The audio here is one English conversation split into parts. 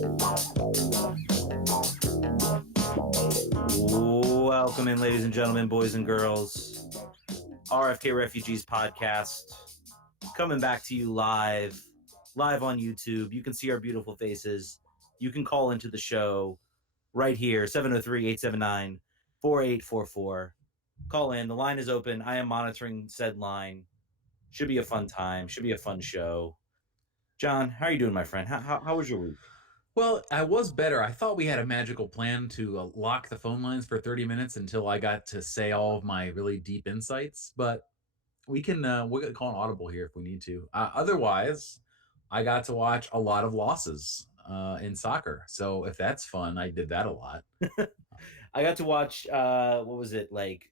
Welcome in, ladies and gentlemen, boys and girls. RFK Refugees podcast coming back to you live on YouTube. You can see our beautiful faces. You can call into the show right here, 703-879-4844. Call in. The line is open. I am monitoring said line. Should be a fun time. Should be a fun show. John, how are you doing, my friend? How was your week? Well, I was better. I thought we had a magical plan to lock the phone lines for 30 minutes until I got to say all of my really deep insights, but we're going to call an audible here if we need to. Otherwise, I got to watch a lot of losses in soccer. So if that's fun, I did that a lot. I got to watch, what was it, like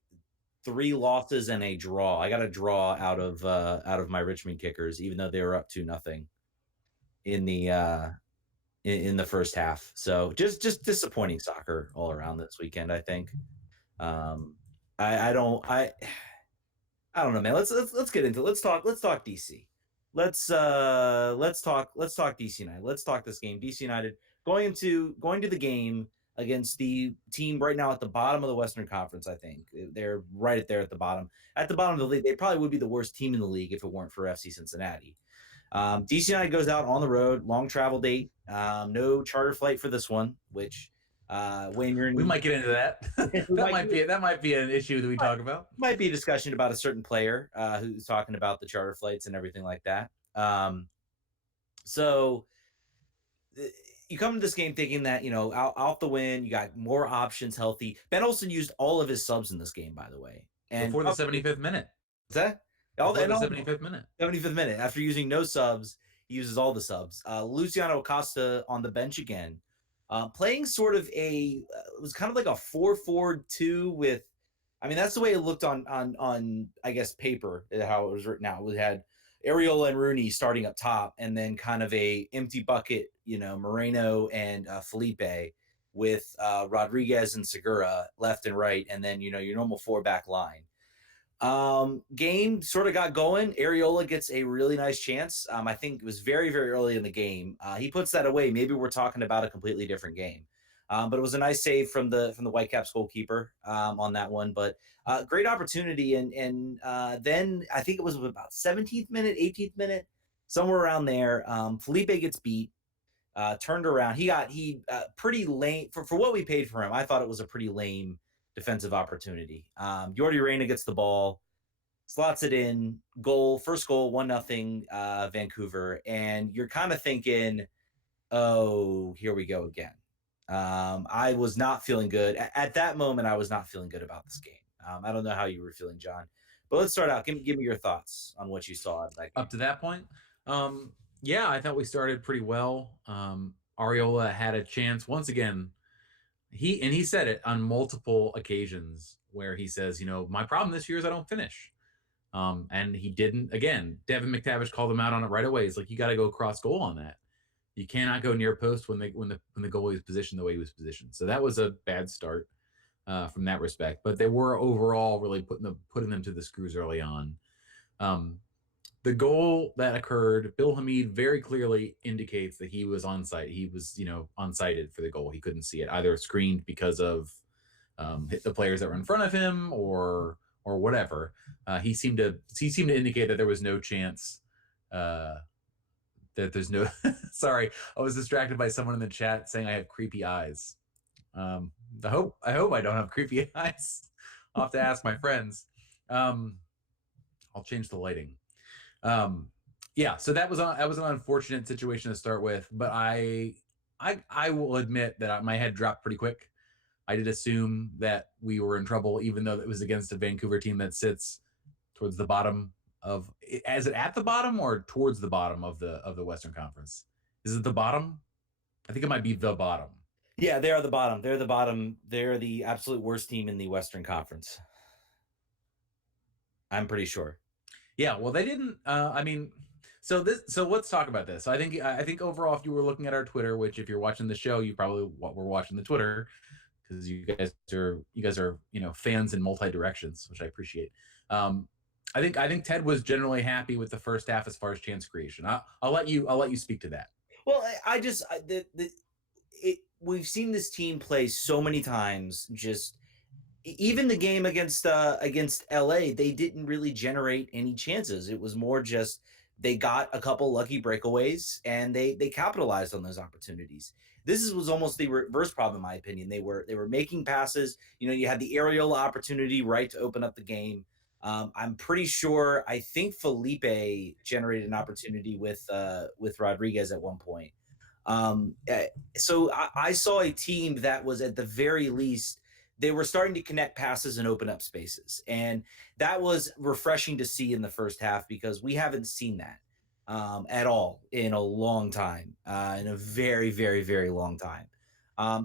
3 losses and a draw. I got a draw out of my Richmond Kickers, even though they were up 2-0 in the first half. So just disappointing soccer all around this weekend, I think. I don't know, man. Let's get into it. Let's talk DC. Let's talk DC United. Let's talk this game. DC United going to the game against the team right now at the bottom of the Western Conference. I think they're right there at the bottom. At the bottom of the league, they probably would be the worst team in the league if it weren't for FC Cincinnati. DC United goes out on the road, long travel date, no charter flight for this one, which when you're we might get into that. that might be an issue that we talk about. Might be a discussion about a certain player who's talking about the charter flights and everything like that. So you come to this game thinking that, out the win, you got more options, healthy. Ben Olsen used all of his subs in this game, by the way. And before the 75th minute. What's that? The 75th minute. 75th minute. After using no subs, he uses all the subs. Luciano Acosta on the bench again. Playing sort of it was kind of like a 4-4-2 with, that's the way it looked on I guess, paper, how it was written out. We had Areola and Rooney starting up top, and then kind of a empty bucket, Moreno and Felipe with Rodriguez and Segura left and right, and then, your normal 4-back line. Game sort of got going. Areola gets a really nice chance. I think it was very, very early in the game. He puts that away. Maybe we're talking about a completely different game. But it was a nice save from the Whitecaps goalkeeper on that one. But great opportunity. And then I think it was about 17th minute, 18th minute, somewhere around there. Felipe gets beat, turned around. He pretty lame for what we paid for him. I thought it was a pretty lame defensive opportunity. Jordi Reyna gets the ball, slots it in, first goal, 1-0 Vancouver. And you're kind of thinking, oh, here we go again. I was not feeling good. At that moment, I was not feeling good about this game. I don't know how you were feeling, John. But let's start out. Give me your thoughts on what you saw. Up to that point? Yeah, I thought we started pretty well. Areola had a chance. Once again, he said it on multiple occasions where he says, my problem this year is I don't finish. And he didn't. Again, Devin McTavish called him out on it right away. He's like, you got to go cross goal on that. You cannot go near post when the goalie is positioned the way he was positioned. So that was a bad start from that respect. But they were overall really putting them to the screws early on. The goal that occurred, Bill Hamid very clearly indicates that he was onside. He was, unsighted for the goal. He couldn't see it, either screened because of the players that were in front of him or whatever. He seemed to indicate that there was no chance. That there's no. Sorry, I was distracted by someone in the chat saying I have creepy eyes. I hope I don't have creepy eyes. I'll have to ask my friends. I'll change the lighting. Yeah, so that was an unfortunate situation to start with, but I will admit that my head dropped pretty quick. I did assume that we were in trouble, even though it was against a Vancouver team that sits towards the bottom of. Is it at the bottom or towards the bottom of the Western Conference? Is it the bottom? I think it might be the bottom. Yeah, they are the bottom. They're the bottom. They're the absolute worst team in the Western Conference. I'm pretty sure. Yeah, well, they didn't. So let's talk about this. I think overall, if you were looking at our Twitter, which if you're watching the show, you probably were watching the Twitter because you guys are fans in multi directions, which I appreciate. I think Ted was generally happy with the first half as far as chance creation. I'll let you speak to that. Well, we've seen this team play so many times. Just even the game against LA, they didn't really generate any chances. It was more just they got a couple lucky breakaways and they capitalized on those opportunities. Was almost the reverse problem, in my opinion. They were making passes. You had the aerial opportunity right to open up the game. I'm pretty sure. I think Felipe generated an opportunity with Rodriguez at one point. So I saw a team that was at the very least they were starting to connect passes and open up spaces, and that was refreshing to see in the first half because we haven't seen that at all in a long time, in a very very very long time.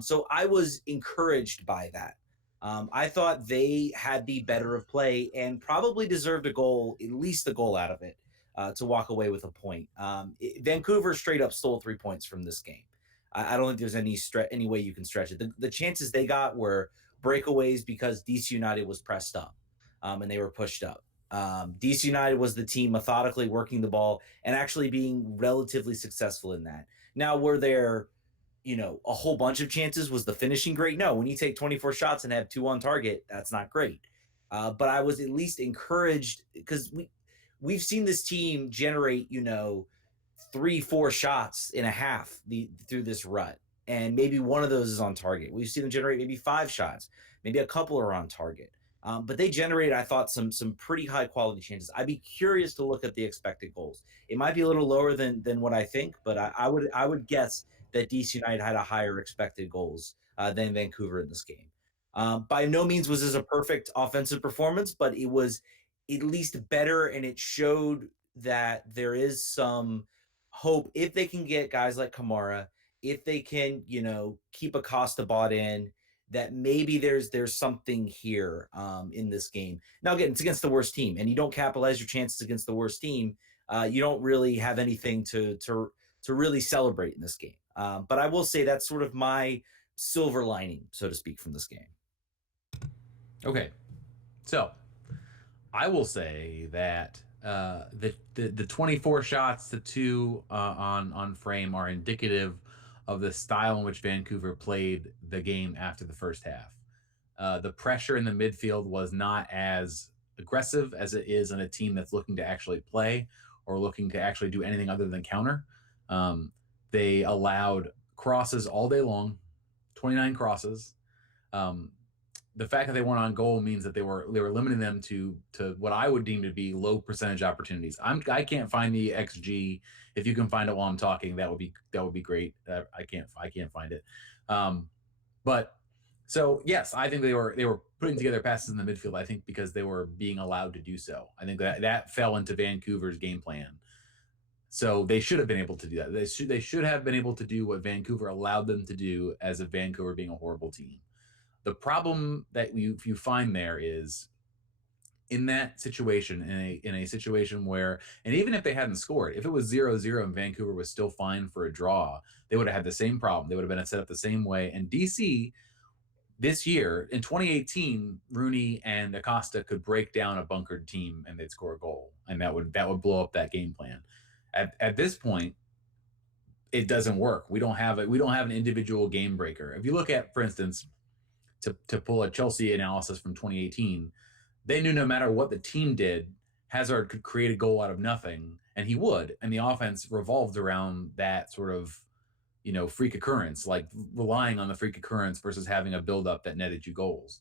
So I was encouraged by that. I thought they had the better of play and probably deserved a goal, at least a goal out of it, to walk away with a point. Vancouver straight up stole 3 points from this game. I don't think there's any way you can stretch it. The chances they got were breakaways because DC United was pressed up, and they were pushed up. DC United was the team methodically working the ball and actually being relatively successful in that. Now, were there, a whole bunch of chances? Was the finishing great? No. When you take 24 shots and have two on target, that's not great. But I was at least encouraged because we've seen this team generate, 3, 4 shots in a half through this rut, and maybe one of those is on target. We've seen them generate maybe 5 shots, maybe a couple are on target. But they generated, I thought, some pretty high quality chances. I'd be curious to look at the expected goals. It might be a little lower than what I think, but I would guess that DC United had a higher expected goals than Vancouver in this game. By no means was this a perfect offensive performance, but it was at least better, and it showed that there is some hope if they can get guys like Kamara, if they can, keep Acosta bought in, that maybe there's something here in this game. Now, again, it's against the worst team, and you don't capitalize your chances against the worst team. You don't really have anything to really celebrate in this game. But I will say that's sort of my silver lining, so to speak, from this game. Okay, so I will say that the 24 shots to 2 on frame are indicative of the style in which Vancouver played the game after the first half. The pressure in the midfield was not as aggressive as it is in a team that's looking to actually play or looking to actually do anything other than counter. They allowed crosses all day long, 29 crosses. The fact that they weren't on goal means that they were limiting them to what I would deem to be low percentage opportunities. I can't find the XG. If you can find it while I'm talking, that would be great. I can't find it. But so yes, I think they were putting together passes in the midfield. I think because they were being allowed to do so. I think that fell into Vancouver's game plan. So they should have been able to do that. They should have been able to do what Vancouver allowed them to do, as a Vancouver being a horrible team. The problem that you find there is in that situation, in a situation where, and even if they hadn't scored, if it was 0-0 and Vancouver was still fine for a draw, they would have had the same problem. They would have been set up the same way. And DC this year in 2018, Rooney and Acosta could break down a bunkered team and they'd score a goal, and that would blow up that game plan. At this point, it doesn't work. We don't have an individual game breaker. If you look at, for instance, to pull a Chelsea analysis from 2018, they knew no matter what the team did, Hazard could create a goal out of nothing, and he would. And the offense revolved around that sort of, freak occurrence, like relying on the freak occurrence versus having a buildup that netted you goals.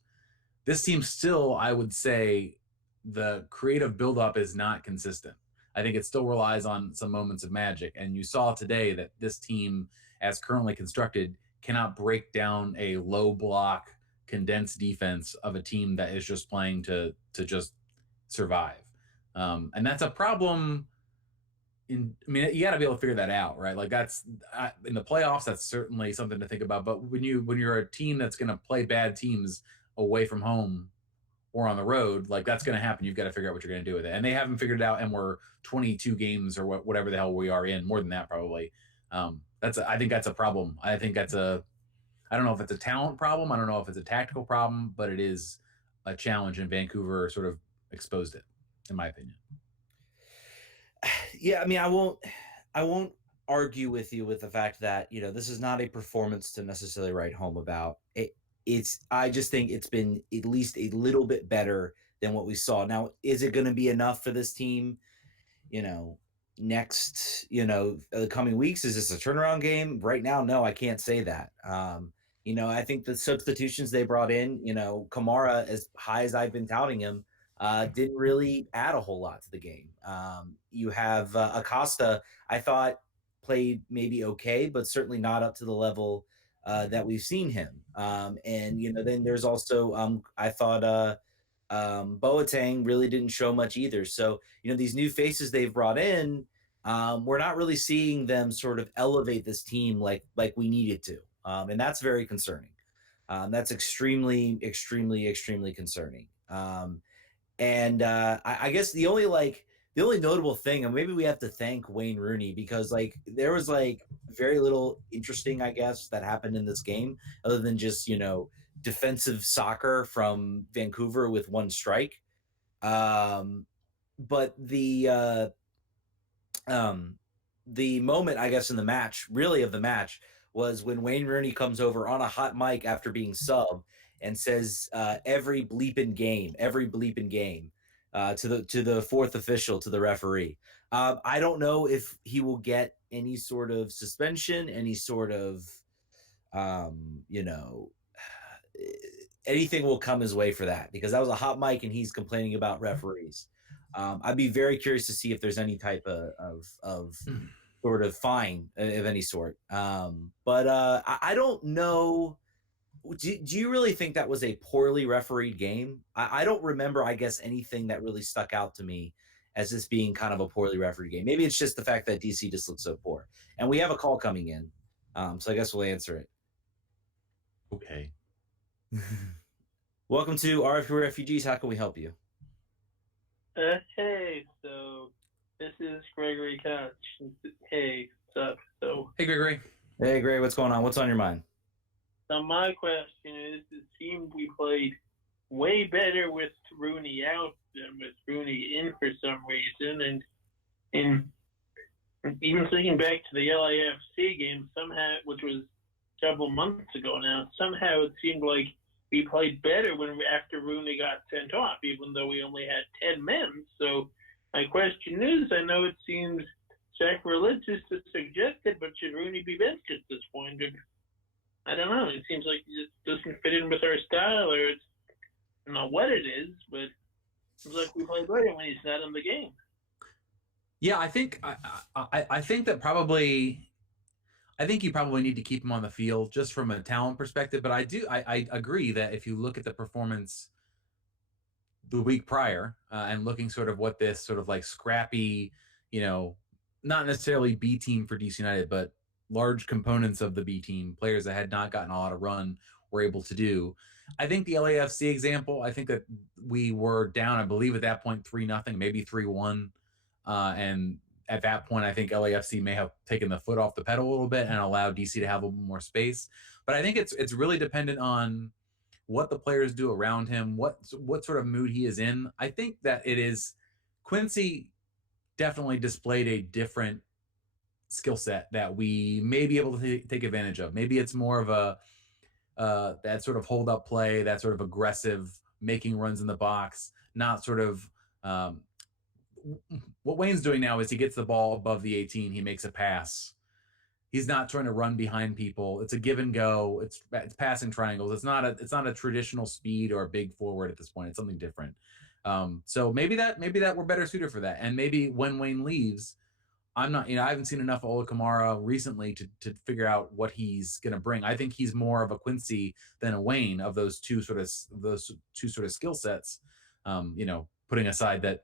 This team still, I would say, the creative buildup is not consistent. I think it still relies on some moments of magic. And you saw today that this team, as currently constructed, cannot break down a low block, condensed defense of a team that is just playing to just survive. And that's a problem. You got to be able to figure that out, right? Like that's in the playoffs. That's certainly something to think about. But when you're a team that's going to play bad teams away from home or on the road, like that's going to happen. You've got to figure out what you're going to do with it. And they haven't figured it out. And we're 22 games or whatever the hell we are in, more than that probably. I think that's a problem. I don't know if it's a talent problem. I don't know if it's a tactical problem, but it is a challenge, and Vancouver sort of exposed it, in my opinion. Yeah, I mean, I won't argue with you with the fact that this is not a performance to necessarily write home about. I just think it's been at least a little bit better than what we saw. Now, is it going to be enough for this team? you know, next, the coming weeks? Is this a turnaround game? Right now, no, I can't say that. I think the substitutions they brought in, Kamara, as high as I've been touting him, didn't really add a whole lot to the game. You have Acosta, I thought played maybe okay, but certainly not up to the level that we've seen him. And then there's also, I thought, Boateng really didn't show much either. So, these new faces they've brought in, we're not really seeing them sort of elevate this team like we needed to. And that's very concerning. That's extremely, extremely, extremely concerning. And I guess the only notable thing, and maybe we have to thank Wayne Rooney, because there was very little interesting, I guess, that happened in this game other than just defensive soccer from Vancouver with one strike. But the moment, I guess, in the match, really of the match, was when Wayne Rooney comes over on a hot mic after being subbed and says, every bleeping game, to the fourth official, to the referee. I don't know if he will get any sort of suspension, any sort of, um, you know, anything will come his way for that, because that was a hot mic and he's complaining about referees. I'd be very curious to see if there's any type of sort of fine of any sort. But I don't know. Do you really think that was a poorly refereed game? I don't remember, I guess, anything that really stuck out to me as this being kind of a poorly refereed game. Maybe it's just the fact that DC just looks so poor. And we have a call coming in, so I guess we'll answer it. Okay. Welcome to RFP Refugees. How can we help you? Hey, so this is Gregory Koch. Hey, what's up? Hey, Gregory. Hey, Gray, what's going on? What's on your mind? So my question is, it seemed we played way better with Rooney out than with Rooney in for some reason, and even thinking back to the LAFC game, somehow, which was several months ago now, somehow it seemed like we played better after Rooney got sent off, even though we only had 10 men. So my question is, I know it seems sacrilegious to suggest it, but should Rooney be benched at this point? I don't know. It seems like it just doesn't fit in with our style, or it's, I don't know what it is, but it seems like we play better when he's not in the game. Yeah, I think that probably, I think you probably need to keep him on the field just from a talent perspective. But I agree that if you look at the performance the week prior, and looking sort of what this sort of like scrappy, not necessarily B team for DC United, but large components of the B team, players that had not gotten a lot of run, were able to do. I think the LAFC example, I think that we were down, I believe at that point, 3-0, maybe 3-1. And at that point, I think LAFC may have taken the foot off the pedal a little bit and allowed DC to have a little more space. But I think it's really dependent on what the players do around him, what sort of mood he is in. I think that it is, Quincy definitely displayed a different skill set that we may be able to take advantage of. Maybe it's more of a that sort of hold up play, that sort of aggressive making runs in the box, not sort of what Wayne's doing now is he gets the ball above the 18, he makes a pass. He's not trying to run behind people. It's a give and go. It's passing triangles. It's not a traditional speed or a big forward at this point. It's something different. So maybe that we're better suited for that. And maybe when Wayne leaves, I'm not, I haven't seen enough of Ola Kamara recently to figure out what he's going to bring. I think he's more of a Quincy than a Wayne of those two sort of skill sets. Putting aside that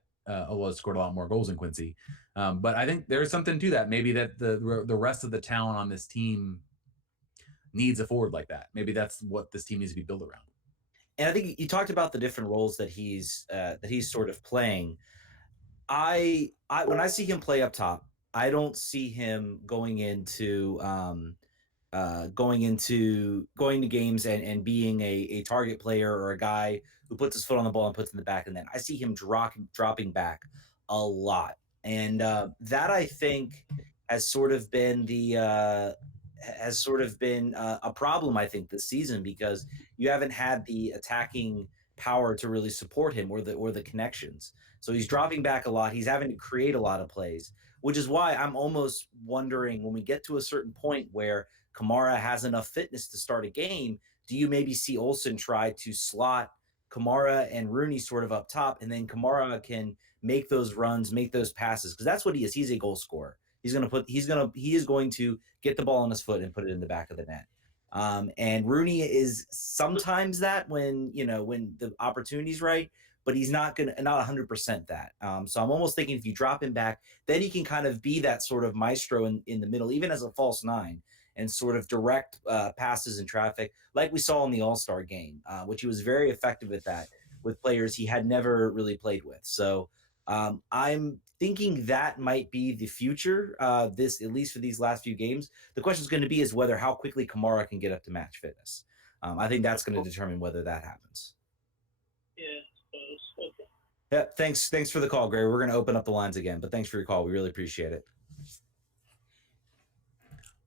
Ola scored a lot more goals than Quincy, but I think there's something to that. Maybe that the rest of the talent on this team needs a forward like that. Maybe that's what this team needs to be built around. And I think you talked about the different roles that he's sort of playing. I when I see him play up top, I don't see him going to games and being a target player or a guy who puts his foot on the ball and puts in the back. And then I see him dropping back a lot. And that, I think, has sort of been a problem, I think, this season, because you haven't had the attacking power to really support him, or the connections. So he's dropping back a lot. He's having to create a lot of plays, which is why I'm almost wondering, when we get to a certain point where Kamara has enough fitness to start a game, do you maybe see Olsen try to slot Kamara and Rooney sort of up top, and then Kamara can make those runs, make those passes, because that's what he is. He's a goal scorer. He is going to get the ball on his foot and put it in the back of the net. And Rooney is sometimes that, when the opportunity's right, but he's not 100% that. So I'm almost thinking, if you drop him back, then he can kind of be that sort of maestro in the middle, even as a false nine, and sort of direct passes in traffic, like we saw in the All-Star game, which he was very effective at that with players he had never really played with. So I'm thinking that might be the future, this, at least for these last few games. The question is going to be is whether how quickly Kamara can get up to match fitness. I think that's going to determine whether that happens. Yeah, I suppose. Okay. Yeah, thanks for the call, Gray. We're going to open up the lines again, but thanks for your call. We really appreciate it.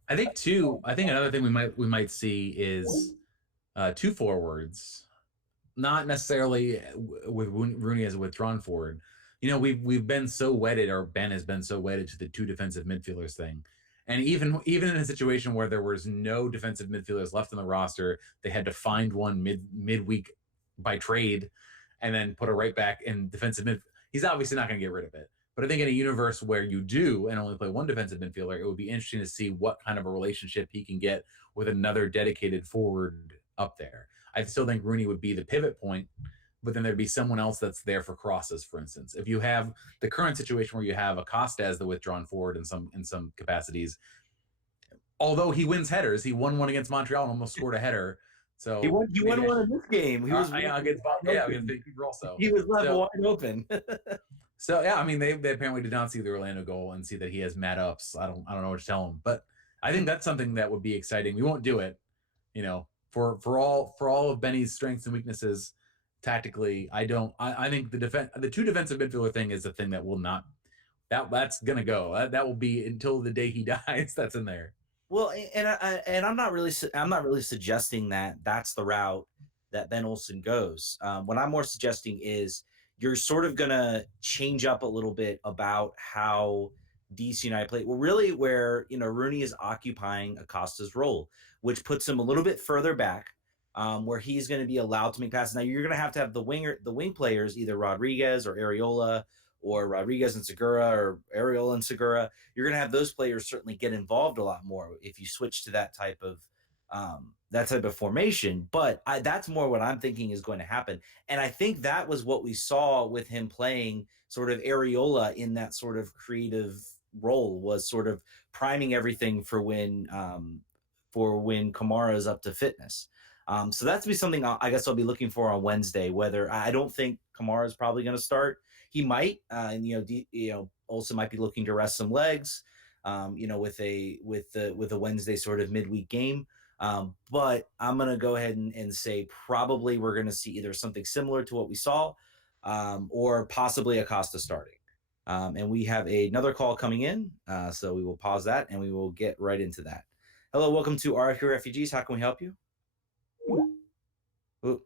I think another thing we might see is two forwards, not necessarily with Rooney as a withdrawn forward. We've been so wedded, or Ben has been so wedded to the two defensive midfielders thing. And even in a situation where there was no defensive midfielders left on the roster, they had to find one midweek by trade, and then put a right back in defensive mid. He's obviously not going to get rid of it. But I think in a universe where you do and only play one defensive midfielder, it would be interesting to see what kind of a relationship he can get with another dedicated forward up there. I still think Rooney would be the pivot point, but then there'd be someone else that's there for crosses, for instance. If you have the current situation where you have Acosta as the withdrawn forward in some capacities, although he wins headers, he won one against Montreal and almost scored a header. So he won one in this game. He was against Vancouver also. He was left wide open. So yeah, I mean, they apparently did not see the Orlando goal and see that he has mad ups. I don't know what to tell him, but I think that's something that would be exciting. We won't do it, for all of Benny's strengths and weaknesses. Tactically, I think the two defensive midfielder thing is the thing that will not, that's gonna go. That will be until the day he dies. That's in there. Well, and I'm not really suggesting that that's the route that Ben Olsen goes. What I'm more suggesting is you're sort of going to change up a little bit about how DC United play. Well, really, where Rooney is occupying Acosta's role, which puts him a little bit further back, where he's going to be allowed to make passes. Now you're going to have the wing players, either Rodriguez or Areola, or Rodriguez and Segura, or Areola and Segura. You're going to have those players certainly get involved a lot more if you switch to that type of formation. But that's more what I'm thinking is going to happen. And I think that was what we saw with him playing sort of Areola in that sort of creative role, was sort of priming everything for when Kamara is up to fitness. So that's be something I guess I'll be looking for on Wednesday. Whether I don't think Kamara is probably going to start. He might, Olsen might be looking to rest some legs, with a Wednesday sort of midweek game. But I'm going to go ahead and say probably we're going to see either something similar to what we saw, or possibly Acosta starting. And we have another call coming in, so we will pause that and we will get right into that. Hello, welcome to RFU Refugees. How can we help you? Ooh.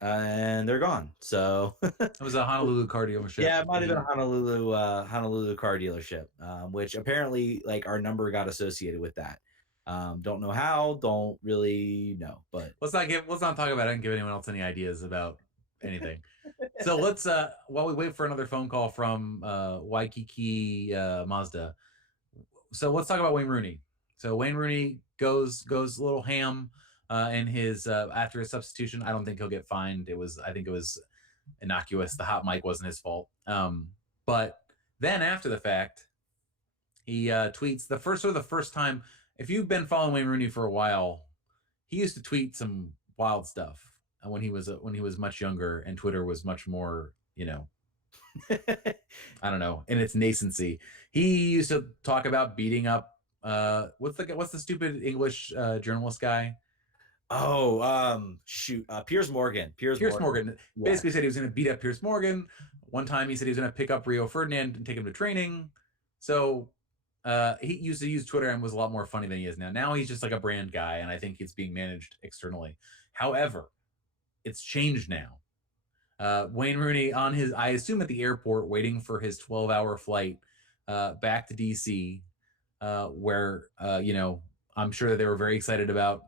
And they're gone. So it was a Honolulu car dealership. Yeah, it might have been a Honolulu car dealership, which apparently our number got associated with that. Don't know how, don't really know, but let's not talk about it and give anyone else any ideas about anything. So let's while we wait for another phone call from Waikiki Mazda. So let's talk about Wayne Rooney. So Wayne Rooney goes a little ham in his after his substitution. I don't think he'll get fined. I think it was innocuous. The hot mic wasn't his fault. But then after the fact, he tweets the first time. If you've been following Wayne Rooney for a while, he used to tweet some wild stuff when he was much younger, and Twitter was much more, I don't know, in its nascency. He used to talk about beating up what's the stupid English journalist guy? Piers Morgan. Piers Morgan basically said he was going to beat up Piers Morgan. One time he said he was going to pick up Rio Ferdinand and take him to training. So he used to use Twitter and was a lot more funny than he is now. Now he's just like a brand guy, and I think it's being managed externally. However, it's changed now. Wayne Rooney on his, I assume at the airport, waiting for his 12-hour flight back to DC, where, I'm sure that they were very excited about.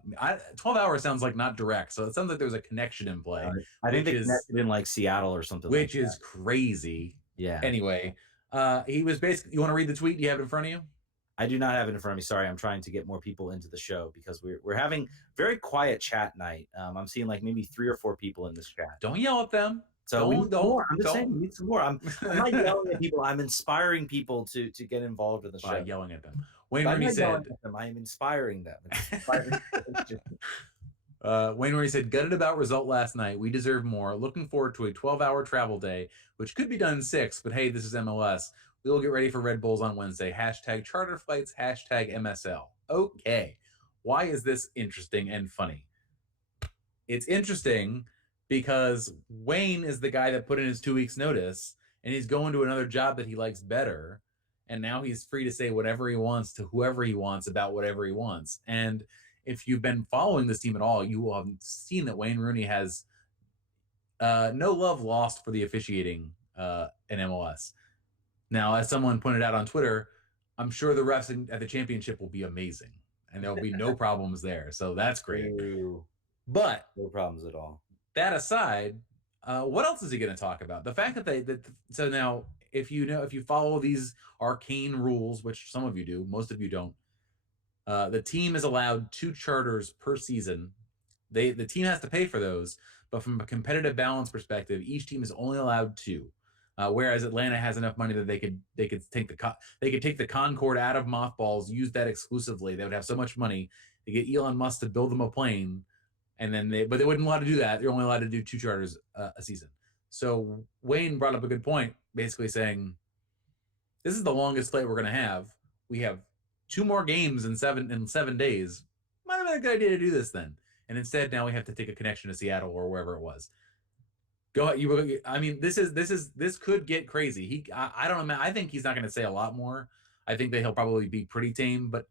12 hours sounds like not direct, so it sounds like there's a connection in play. I think they connected in like Seattle or something like that. Which is crazy. Yeah. Anyway, he was basically, you want to read the tweet? Do you have it in front of you? I do not have it in front of me. Sorry, I'm trying to get more people into the show because we're having very quiet chat night. I'm seeing like maybe 3 or 4 people in this chat. Don't yell at them. So I'm just saying we need some more. I'm not yelling at people. I'm inspiring people to get involved in the show. By yelling at them. Wayne Rooney said, I am inspiring them. Wayne Rooney said, gutted about result last night. We deserve more. Looking forward to a 12-hour travel day, which could be done in 6, but hey, this is MLS. We will get ready for Red Bulls on Wednesday. # charter flights, # MSL. Okay. Why is this interesting and funny? It's interesting because Wayne is the guy that put in his 2 weeks notice, and he's going to another job that he likes better. And now he's free to say whatever he wants to whoever he wants about whatever he wants. And if you've been following this team at all, you will have seen that Wayne Rooney has no love lost for the officiating in MLS. Now, as someone pointed out on Twitter, I'm sure the refs at the championship will be amazing, and there will be no problems there. So that's great. But no problems at all. That aside, what else is he going to talk about? The fact that so now, if you follow these arcane rules, which some of you do, most of you don't, the team is allowed 2 charters per season. The team has to pay for those, but from a competitive balance perspective, each team is only allowed 2. Whereas Atlanta has enough money that they could take the Concorde out of mothballs, use that exclusively. They would have so much money to get Elon Musk to build them a plane, and then but they wouldn't allow to do that. They're only allowed to do 2 charters a season. So Wayne brought up a good point, basically saying, this is the longest flight we're going to have. We have 2 more games in 7 days. Might have been a good idea to do this then. And instead, now we have to take a connection to Seattle or wherever it was. Go ahead. I mean, this could get crazy. I don't know. I think he's not going to say a lot more. I think that he'll probably be pretty tame, but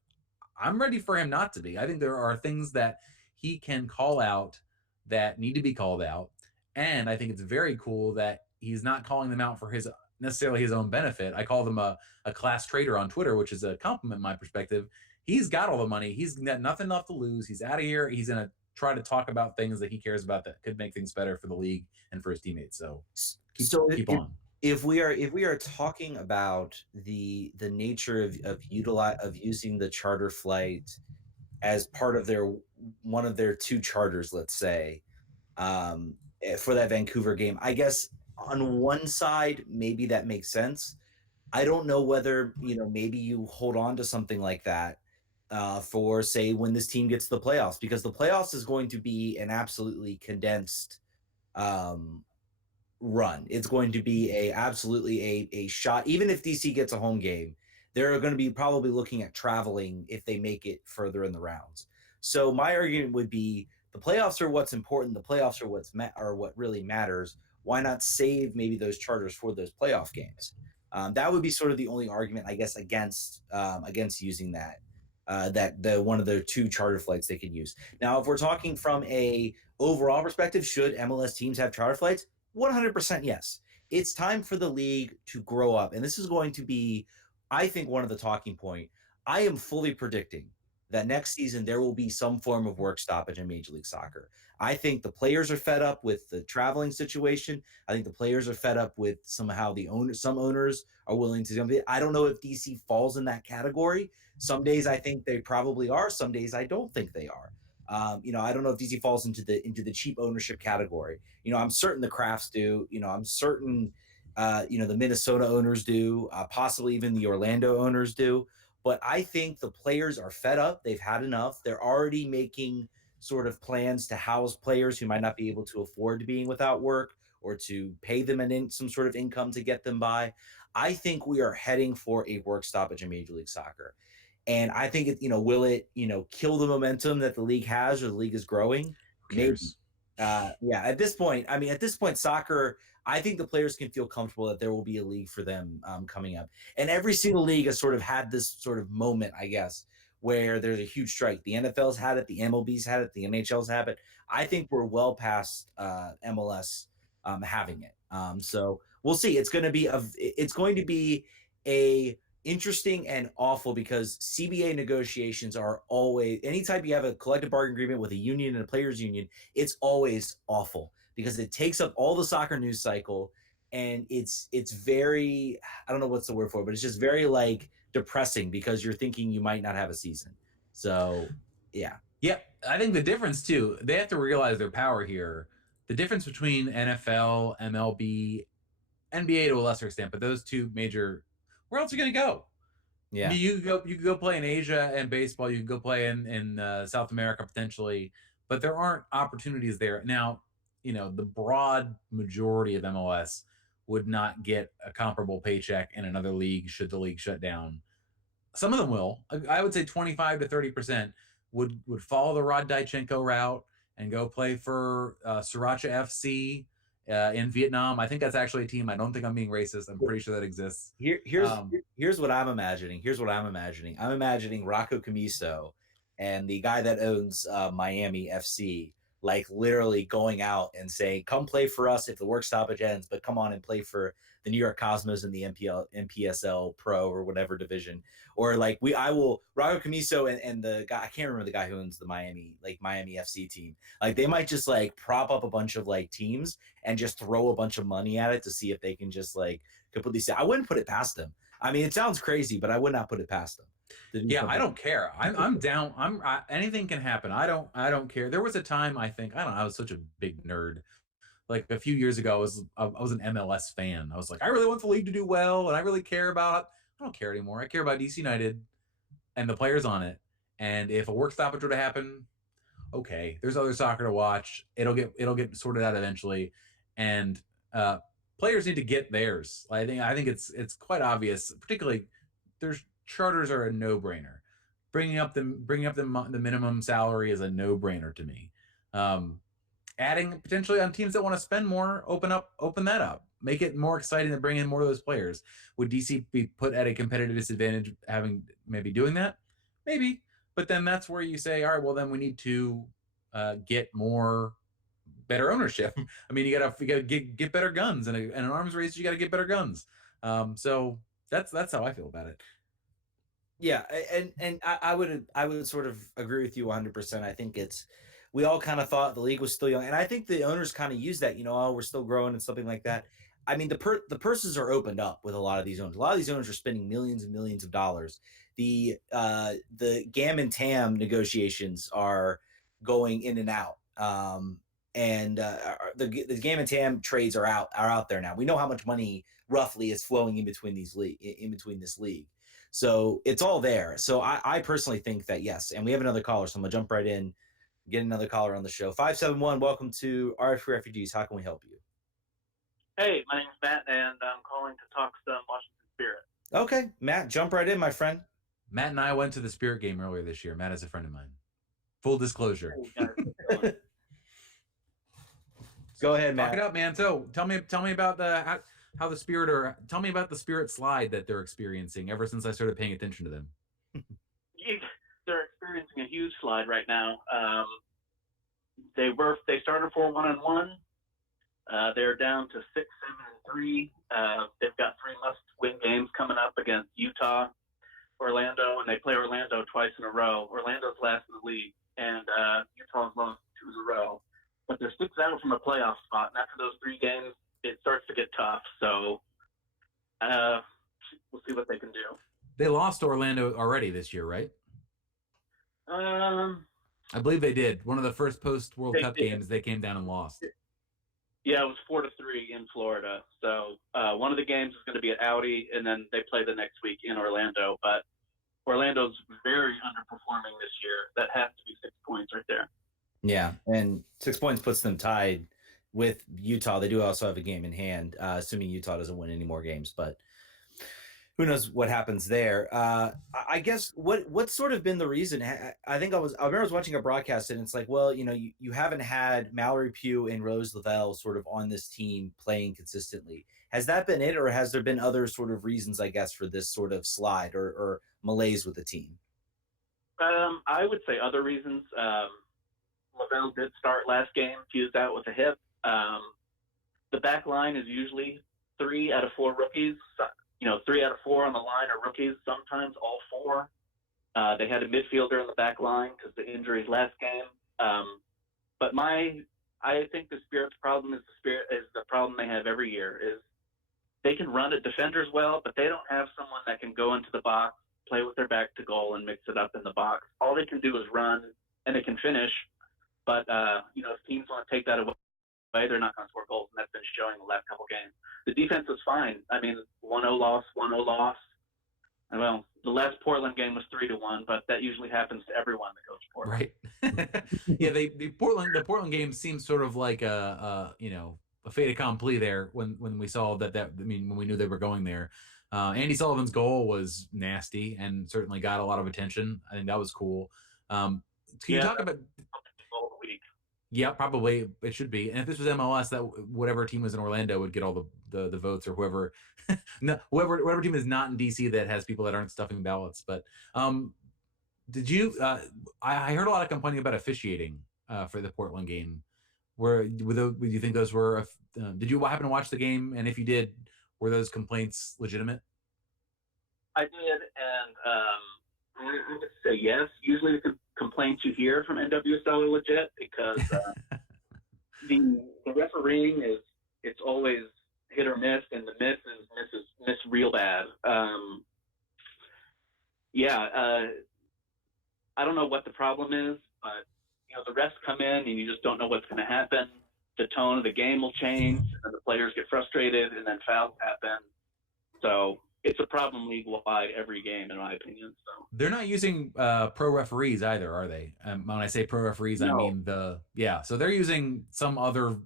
I'm ready for him not to be. I think there are things that he can call out that need to be called out. And I think it's very cool that he's not calling them out for necessarily his own benefit. I call them a class traitor on Twitter, which is a compliment in my perspective. He's got all the money. He's got nothing left to lose. He's out of here. He's going to try to talk about things that he cares about that could make things better for the league and for his teammates. So keep on. If we are talking about the nature of using the charter flight as part of one of their 2 charters, let's say, for that Vancouver game, I guess on one side maybe that makes sense. I don't know whether maybe you hold on to something like that for, say, when this team gets to the playoffs, because the playoffs is going to be an absolutely condensed run. It's going to be absolutely a shot. Even if DC gets a home game, they're going to be probably looking at traveling if they make it further in the rounds. So my argument would be the playoffs are what's important. The playoffs are what really matters. Why not save maybe those charters for those playoff games? That would be sort of the only argument, I guess, against using that. One of the 2 charter flights they could use. Now, if we're talking from a overall perspective, should MLS teams have charter flights? 100% yes. It's time for the league to grow up, and this is going to be, I think, one of the talking point. I am fully predicting that next season there will be some form of work stoppage in Major League Soccer. I think the players are fed up with the traveling situation. I think the players are fed up with somehow some owners are willing to. I don't know if DC falls in that category. Some days I think they probably are. Some days I don't think they are. I don't know if DC falls into the cheap ownership category. I'm certain the Crafts do. I'm certain, the Minnesota owners do. Possibly even the Orlando owners do. But I think the players are fed up. They've had enough. They're already making sort of plans to house players who might not be able to afford being without work or to pay them some sort of income to get them by. I think we are heading for a work stoppage in Major League Soccer. And I think will it, kill the momentum that the league has or the league is growing? Who cares? Yeah, at this point, soccer, I think the players can feel comfortable that there will be a league for them coming up. And every single league has sort of had this sort of moment, I guess, where there's a huge strike. The NFL's had it, the MLB's had it, the NHL's have it. I think we're well past MLS having it. So we'll see. It's going to be a interesting and awful because CBA negotiations are always, anytime you have a collective bargaining agreement with a union and a players union, it's always awful because it takes up all the soccer news cycle, and it's very, I don't know what's the word for it, but it's just very like depressing because you're thinking you might not have a season. So yeah. Yeah, I think the difference too, they have to realize their power here. The difference between NFL, MLB, NBA to a lesser extent, but those two major, where else are you going to go? Yeah. You could go play in Asia and baseball. You could go play in South America potentially, but there aren't opportunities there now. The broad majority of MLS would not get a comparable paycheck in another league should the league shut down. Some of them will. I would say 25 to 30% would follow the Rod Daichenko route and go play for Sriracha FC in Vietnam. I think that's actually a team. I don't think I'm being racist. I'm pretty sure that exists. Here's what I'm imagining. I'm imagining Rocco Camiso and the guy that owns Miami FC, like literally going out and saying, "Come play for us if the work stoppage ends, but come on and play for the New York Cosmos in the MPSL Pro or whatever division." Or like Rocco Camiso and the guy, I can't remember the guy who owns the Miami FC team. Like they might just like prop up a bunch of like teams and just throw a bunch of money at it to see if they can just like completely say. I wouldn't put it past them. I mean, it sounds crazy, but I would not put it past them. Yeah, I don't care. I'm down. Anything can happen. I don't care. There was a time I think I was such a big nerd. Like a few years ago, I was an MLS fan. I was like, I really want the league to do well, and I really care about. I don't care anymore. I care about DC United and the players on it. And if a work stoppage were to happen, okay, there's other soccer to watch. It'll get sorted out eventually, and players need to get theirs. I think it's quite obvious. Particularly, there's charters are a no-brainer. Bringing up the minimum salary is a no-brainer to me. Adding potentially on teams that want to spend more, open that up, make it more exciting to bring in more of those players. Would DC be put at a competitive disadvantage having maybe doing that? Maybe, but then that's where you say, all right, well then we need to get better ownership. I mean, you gotta get better guns, and an arms race, you gotta get better guns. So that's how I feel about it. Yeah, and I would sort of agree with you 100%. I think we all kind of thought the league was still young, and I think the owners kind of use that, oh, we're still growing and something like that. I mean, the purses are opened up with a lot of these owners. A lot of these owners are spending millions and millions of dollars. The GAM and TAM negotiations are going in and out. And the GAM and TAM trades are out there now. We know how much money roughly is flowing in between this league. So it's all there. So I personally think that yes, and we have another caller, so I'm gonna jump right in, get another caller on the show. 571, welcome to RF Refugees. How can we help you? Hey, my name's Matt, and I'm calling to talk some Washington Spirit. Okay, Matt, jump right in, my friend. Matt and I went to the Spirit game earlier this year. Matt is a friend of mine. Full disclosure. Go ahead, Matt. Talk it up, man. So tell me about how the Spirit tell me about the Spirit slide that they're experiencing ever since I started paying attention to them. They're experiencing a huge slide right now. They started 4-1-1. They're down to 6-7-3. They've got 3 must-win games coming up against Utah, Orlando, and they play Orlando twice in a row. Orlando's last in the league, and Utah's lost 2 in a row. But they're 6 out from a playoff spot, and after those 3 games, it starts to get tough. So we'll see what they can do. They lost Orlando already this year, right? I believe they did. One of the first post-World Cup games, they came down and lost. Yeah, it was 4-3 in Florida. So one of the games is going to be at Audi, and then they play the next week in Orlando. But Orlando's very underperforming this year. That has to be 6 points right there. Yeah, and 6 points puts them tied with Utah. They do also have a game in hand, assuming Utah doesn't win any more games. But who knows what happens there. I guess what's sort of been the reason? I think I remember I was watching a broadcast and it's like, well, you haven't had Mallory Pugh and Rose Lavelle sort of on this team playing consistently. Has that been it, or has there been other sort of reasons, I guess, for this sort of slide or malaise with the team? I would say other reasons. Lavelle did start last game, fused out with a hip. The back line is usually 3 out of 4 rookies. 3 out of 4 on the line are rookies, sometimes all 4. They had a midfielder in the back line because the injuries last game. But I think the Spirit's problem is the problem they have every year is they can run at defenders well, but they don't have someone that can go into the box, play with their back to goal, and mix it up in the box. All they can do is run, and they can finish. But if teams want to take that away, they're not going to score goals, and that's been showing the last couple games. The defense is fine. I mean, 1-0 loss, 1-0 loss. And well, the last Portland game was 3-1, but that usually happens to everyone that goes to Portland. Right. Yeah, the Portland game seems sort of like a fait accompli there when we saw that when we knew they were going there. Andy Sullivan's goal was nasty and certainly got a lot of attention. I think that was cool. Can you talk about? Yeah, probably it should be. And if this was MLS, that whatever team was in Orlando would get all the votes, or whoever, no, whatever team is not in DC that has people that aren't stuffing ballots. But did you? I heard a lot of complaining about officiating for the Portland game. Do you think those were? Did you happen to watch the game? And if you did, were those complaints legitimate? I did, and I would say yes. Usually the complaints you hear from NWSL are legit because the refereeing it's always hit or miss, and the miss real bad. I don't know what the problem is, but the refs come in and you just don't know what's going to happen. The tone of the game will change, and the players get frustrated, and then fouls happen. So it's a problem league-wide every game, in my opinion. So they're not using pro referees either, are they? When I say pro referees, no. I mean So they're using some other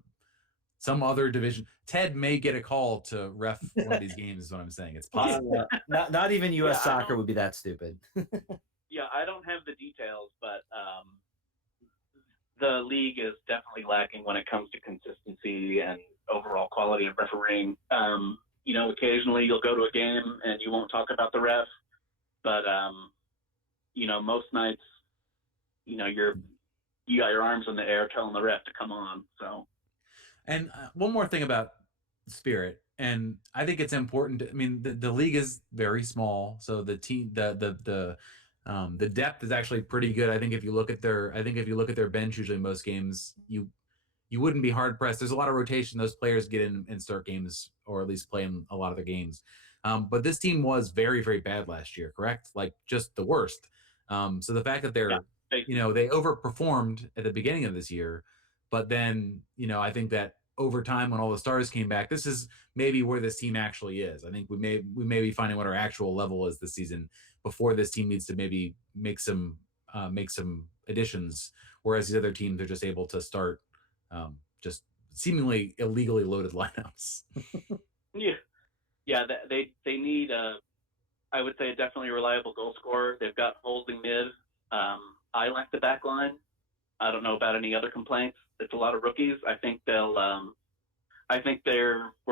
division. Ted may get a call to ref one of these games. Is what I'm saying. It's possible. Not even U.S. soccer would be that stupid. Yeah, I don't have the details, but the league is definitely lacking when it comes to consistency and overall quality of refereeing. Occasionally you'll go to a game and you won't talk about the ref, but most nights, you got your arms in the air telling the ref to come on. So, and one more thing about Spirit, and I think it's important. The league is very small, so the team, the depth is actually pretty good. I think if you look at their bench, usually most games, you wouldn't be hard pressed. There's a lot of rotation. Those players get in and start games, or at least play in a lot of their games. But this team was very, very bad last year, correct? Like just the worst. So the fact that they overperformed at the beginning of this year, but then, I think that over time when all the stars came back, this is maybe where this team actually is. I think we may be finding what our actual level is this season before this team needs to maybe make some additions, whereas these other teams are just able to start just seemingly illegally loaded lineups. They need I would say definitely a reliable goal scorer. They've got holding mid. I like the back line. I don't know about any other complaints. It's a lot of rookies. I think we're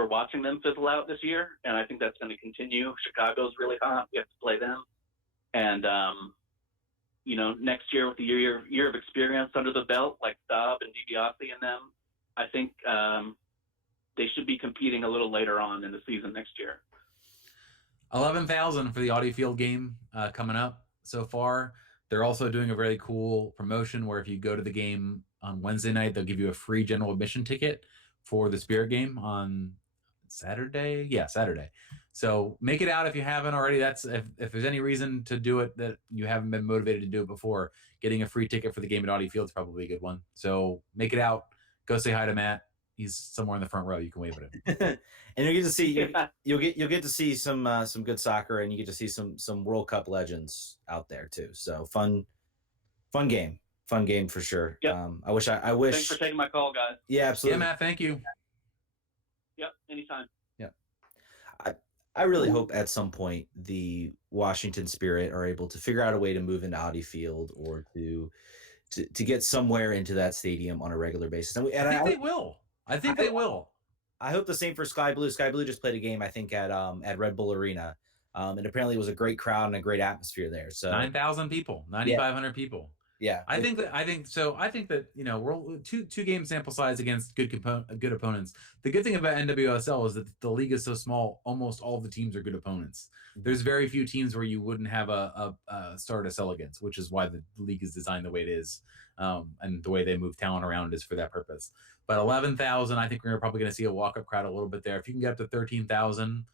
watching them fizzle out this year, and I think that's going to continue. Chicago's really hot. We have to play them, and next year with the year of experience under the belt, like Staub and DiBiase and them, I think they should be competing a little later on in the season next year. 11,000 for the Audi Field game coming up so far. They're also doing a very cool promotion where if you go to the game on Wednesday night, they'll give you a free general admission ticket for the Spirit game on Saturday. Yeah, Saturday. So make it out if you haven't already. That's if there's any reason to do it that you haven't been motivated to do it before, getting a free ticket for the game at Audi Field is probably a good one. So make it out. Go say hi to Matt. He's somewhere in the front row. You can wave at him. And you'll get to see some good soccer, and you get to see some World Cup legends out there too. So fun game for sure. Yep. I wish. Thanks for taking my call, guys. Yeah, absolutely. Yeah, Matt. Thank you. Yep. Anytime. Yeah. I really hope at some point the Washington Spirit are able to figure out a way to move into Audi Field or to get somewhere into that stadium on a regular basis. And I think they will. I think they will. I hope the same for Sky Blue. Sky Blue just played a game, I think, at Red Bull Arena, and apparently it was a great crowd and a great atmosphere there. So 9,000 people, 9,500 people. Yeah, I think that we're two game sample size against good opponents. The good thing about NWSL is that the league is so small, almost all of the teams are good opponents. There's very few teams where you wouldn't have a star to sell against, which is why the league is designed the way it is, and the way they move talent around is for that purpose. But 11,000, I think we're probably going to see a walk-up crowd a little bit there. If you can get up to 13,000,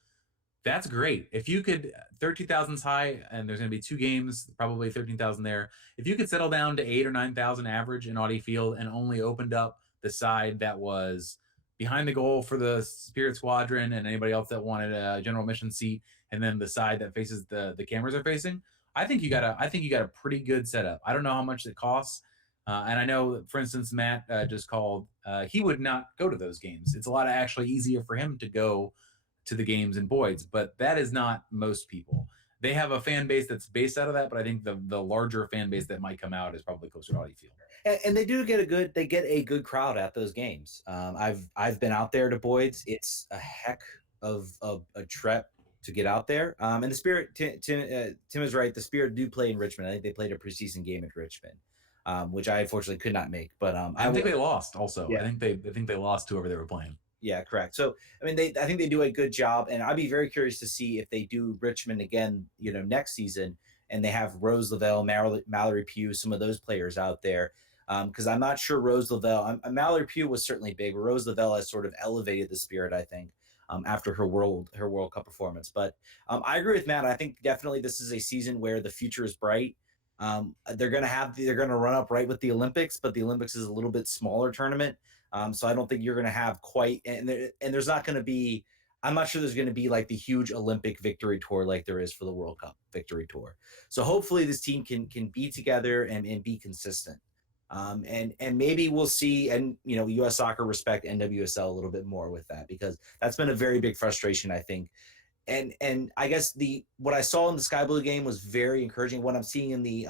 that's great. If you could, 13,000's high, and there's going to be 2 games, probably 13,000 there. If you could settle down to 8 or 9,000 average in Audi Field and only opened up the side that was behind the goal for the Spirit Squadron and anybody else that wanted a general admission seat, and then the side that faces the cameras are facing, I think you got a pretty good setup. I don't know how much it costs. And I know, for instance, Matt just called. He would not go to those games. It's a lot actually easier for him to go to the games in Boyd's, but that is not most people. They have a fan base that's based out of that, but I think the larger fan base that might come out is probably closer to Audi Field. And they do get a good crowd at those games. I've been out there to Boyd's. It's a heck of a trek to get out there. And the Spirit, Tim is right. The Spirit do play in Richmond. I think they played a preseason game at Richmond, which I unfortunately could not make. But I think they lost. Also, yeah. I think they lost to whoever they were playing. Yeah, correct. So, I mean, I think they do a good job, and I'd be very curious to see if they do Richmond again, next season, and they have Rose Lavelle, Mallory Pugh, some of those players out there. Because I'm not sure Rose Lavelle, Mallory Pugh was certainly big, but Rose Lavelle has sort of elevated the Spirit, I think, after her World Cup performance. But I agree with Matt. I think definitely this is a season where the future is bright. They're going to run up right with the Olympics, but the Olympics is a little bit smaller tournament. So I don't think you're going to have quite, and there's not going to be, I'm not sure there's going to be like the huge Olympic victory tour like there is for the World Cup victory tour. So hopefully this team can be together and be consistent. And maybe we'll see, and U.S. Soccer respect NWSL a little bit more with that, because that's been a very big frustration, I think. And I guess what I saw in the Sky Blue game was very encouraging. What I'm seeing in the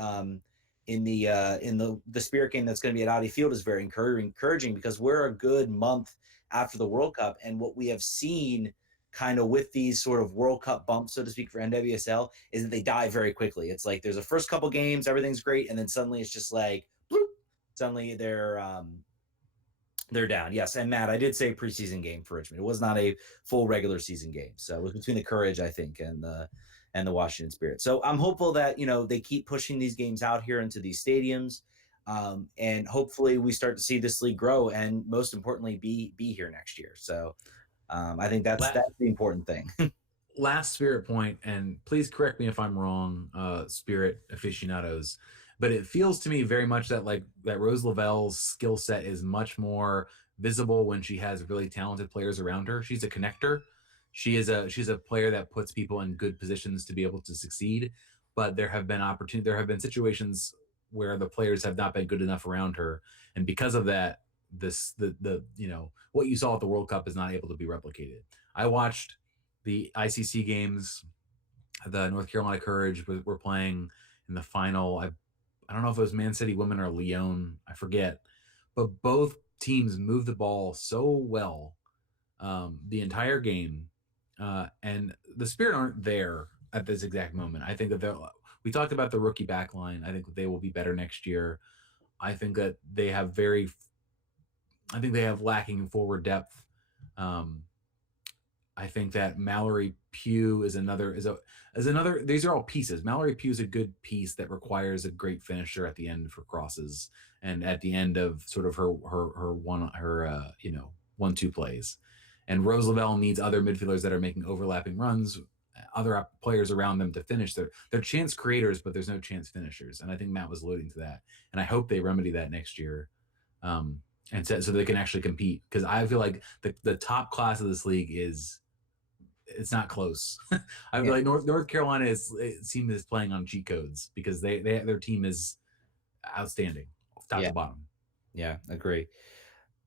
Spirit game that's going to be at Audi Field is very encouraging, because we're a good month after the World Cup, and what we have seen kind of with these sort of World Cup bumps, so to speak, for NWSL is that they die very quickly. It's like there's a first couple games, everything's great, and then suddenly it's just like bloop, suddenly they're down. Yes, and Matt, I did say preseason game for Richmond. It was not a full regular season game, so it was between the Courage, I think, and the Washington Spirit. So I'm hopeful that they keep pushing these games out here into these stadiums, and hopefully we start to see this league grow, and most importantly, be here next year. So I think that's the important thing. Last Spirit point, and please correct me if I'm wrong, Spirit aficionados, but it feels to me very much that Rose Lavelle's skill set is much more visible when she has really talented players around her. She's a connector. She's a player that puts people in good positions to be able to succeed. But there have been situations where the players have not been good enough around her, and because of that, what you saw at the World Cup is not able to be replicated. I watched the ICC games. The North Carolina Courage were playing in the final. I don't know if it was Man City Women or Lyon, I forget, but both teams moved the ball so well the entire game, and the Spirit aren't there at this exact moment. I think that we talked about the rookie back line. I think that they will be better next year. I think that they have lacking forward depth. I think that Mallory Pugh is another. These are all pieces. Mallory Pugh is a good piece that requires a great finisher at the end for crosses and at the end of sort of her 1-2 plays. And Rose Lavelle needs other midfielders that are making overlapping runs, other players around them to finish. They're chance creators, but there's no chance finishers. And I think Matt was alluding to that. And I hope they remedy that next year. And so they can actually compete, because I feel like the top class of this league it's not close. I feel like North Carolina is playing on cheat codes, because their team is outstanding, top to bottom. Yeah, agree.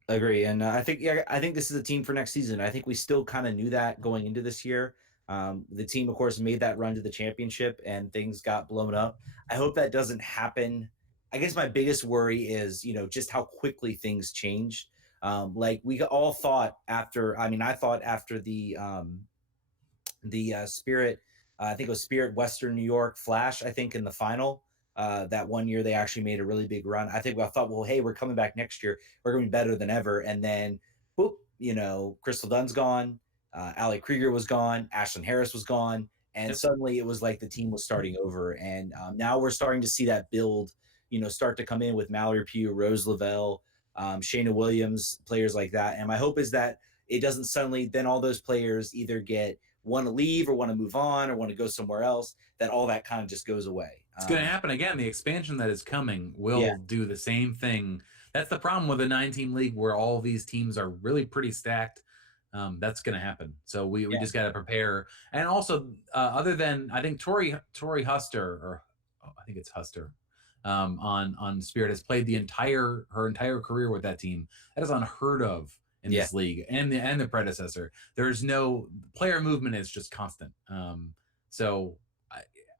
And I think this is a team for next season. I think we still kind of knew that going into this year. The team, of course, made that run to the championship and things got blown up. I hope that doesn't happen. I guess my biggest worry is, just how quickly things changed. Like we all thought after, I mean, I thought after the Spirit, I think it was Spirit Western New York Flash, I think in the final. That one year they actually made a really big run. I think I thought, well, hey, we're coming back next year. We're going to be better than ever. And then, boop, Crystal Dunn's gone. Ali Krieger was gone. Ashlyn Harris was gone. And suddenly it was like the team was starting over. And now we're starting to see that build, start to come in with Mallory Pugh, Rose Lavelle, Shayna Williams, players like that. And my hope is that it doesn't suddenly, then all those players either want to leave or want to move on or want to go somewhere else, that all that kind of just goes away. It's going to happen again. The expansion that is coming will do the same thing. That's the problem with a 9-team league where all these teams are really pretty stacked. That's going to happen. So we just got to prepare. And also, other than, I think Tori Huster, or I think it's Huster, on Spirit, has played her entire career with that team. That is unheard of in this league and the predecessor. There's no player movement is just constant. So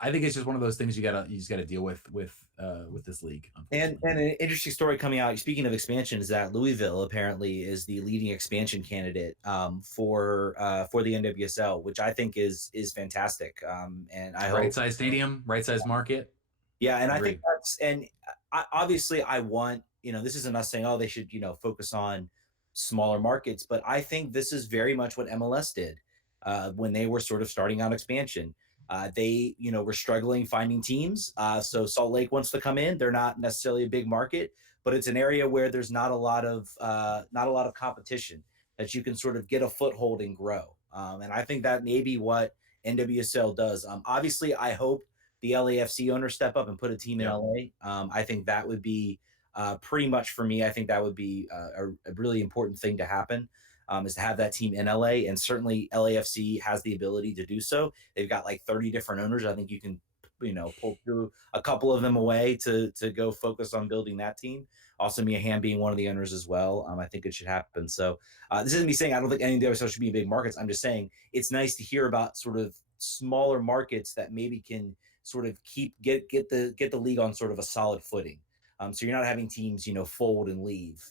I think it's just one of those things you just gotta deal with this league. And an interesting story coming out, speaking of expansion, is that Louisville apparently is the leading expansion candidate for the NWSL, which I think is fantastic. And I hope right size stadium, right size market. Yeah, and I think obviously I want, this isn't us saying, oh, they should, focus on smaller markets, but I think this is very much what MLS did when they were sort of starting out expansion. They, were struggling finding teams. So Salt Lake wants to come in. They're not necessarily a big market, but it's an area where there's not a lot of competition that you can sort of get a foothold and grow. And I think that may be what NWSL does. Obviously, I hope the LAFC owners step up and put a team in LA. I think that would be pretty much for me. I think that would be a really important thing to happen. Is to have that team in LA, and certainly LAFC has the ability to do so. They've got like 30 different owners. I think you can, pull through a couple of them away to go focus on building that team. Also, Mia Hamm being one of the owners as well. I think it should happen. So this isn't me saying I don't think any of the other should be big markets. I'm just saying it's nice to hear about sort of smaller markets that maybe can sort of get the league on sort of a solid footing. So you're not having teams, fold and leave,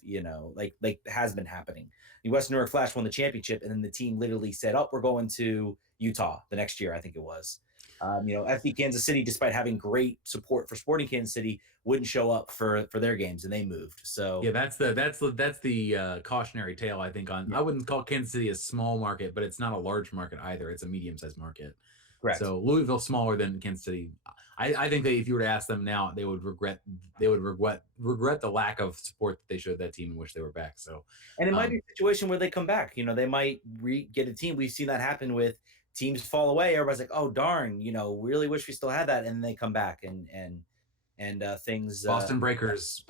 like has been happening. The West New York Flash won the championship, and then the team literally said, "Oh, we're going to Utah the next year." I think it was. FC Kansas City, despite having great support for Sporting Kansas City, wouldn't show up for their games, and they moved. So yeah, that's the cautionary tale. I think I wouldn't call Kansas City a small market, but it's not a large market either. It's a medium-sized market. Correct. So Louisville's smaller than Kansas City. I think that if you were to ask them now, they would regret the lack of support that they showed that team and wish they were back. So, and it might be a situation where they come back. They might get a team. We've seen that happen with teams fall away. Everybody's like, "Oh darn, really wish we still had that," and then they come back and things. Boston Breakers,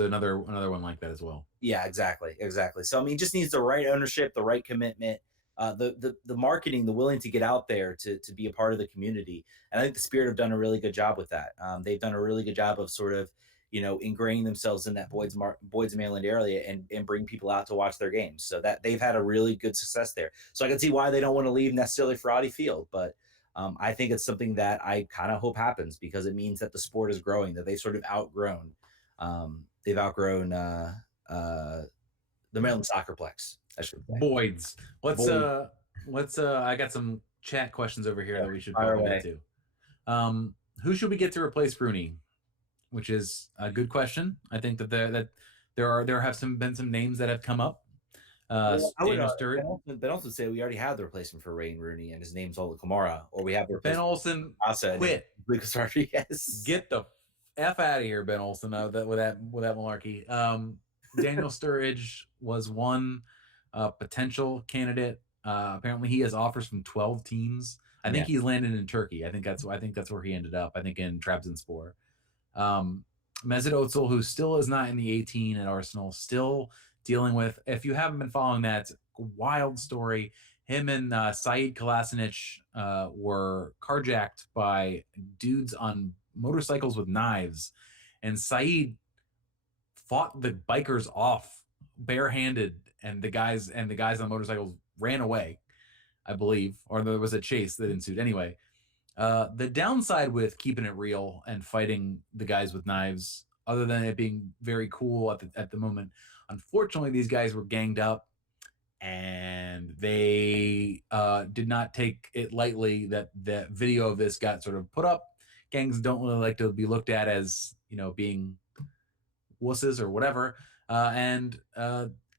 another one like that as well. Yeah, exactly. So it just needs the right ownership, the right commitment. The marketing, the willing to get out there to be a part of the community. And I think the Spirit have done a really good job with that. They've done a really good job of sort of, ingraining themselves in that Boyd's Mainland area and bring people out to watch their games. So that they've had a really good success there. So I can see why they don't want to leave necessarily for Audi Field, but I think it's something that I kind of hope happens because it means that the sport is growing, that they've sort of outgrown. They've outgrown the Maryland Soccerplex. Boyd's. I got some chat questions over here that we should probably get to. Who should we get to replace Rooney? Which is a good question. I think that there have been some names that have come up. I would also say we already have the replacement for Wayne Rooney, and his name's Ola Kamara, or we have the Ben Olsen. Quit. Yes. Get the F out of here, Ben Olsen. With that malarkey. Daniel Sturridge was one potential candidate. Apparently, he has offers from 12 teams. I think he's landed in Turkey. I think that's where he ended up. I think in Trabzonspor. Mesut Ozil, who still is not in the 18 at Arsenal, still dealing with. If you haven't been following that wild story, him and Said Kolasinac were carjacked by dudes on motorcycles with knives, and Said fought the bikers off barehanded, and the guys on motorcycles ran away. I believe, or there was a chase that ensued. Anyway, the downside with keeping it real and fighting the guys with knives, other than it being very cool at the moment, unfortunately, these guys were ganged up, and they did not take it lightly that the video of this got sort of put up. Gangs don't really like to be looked at as, being wusses or whatever. And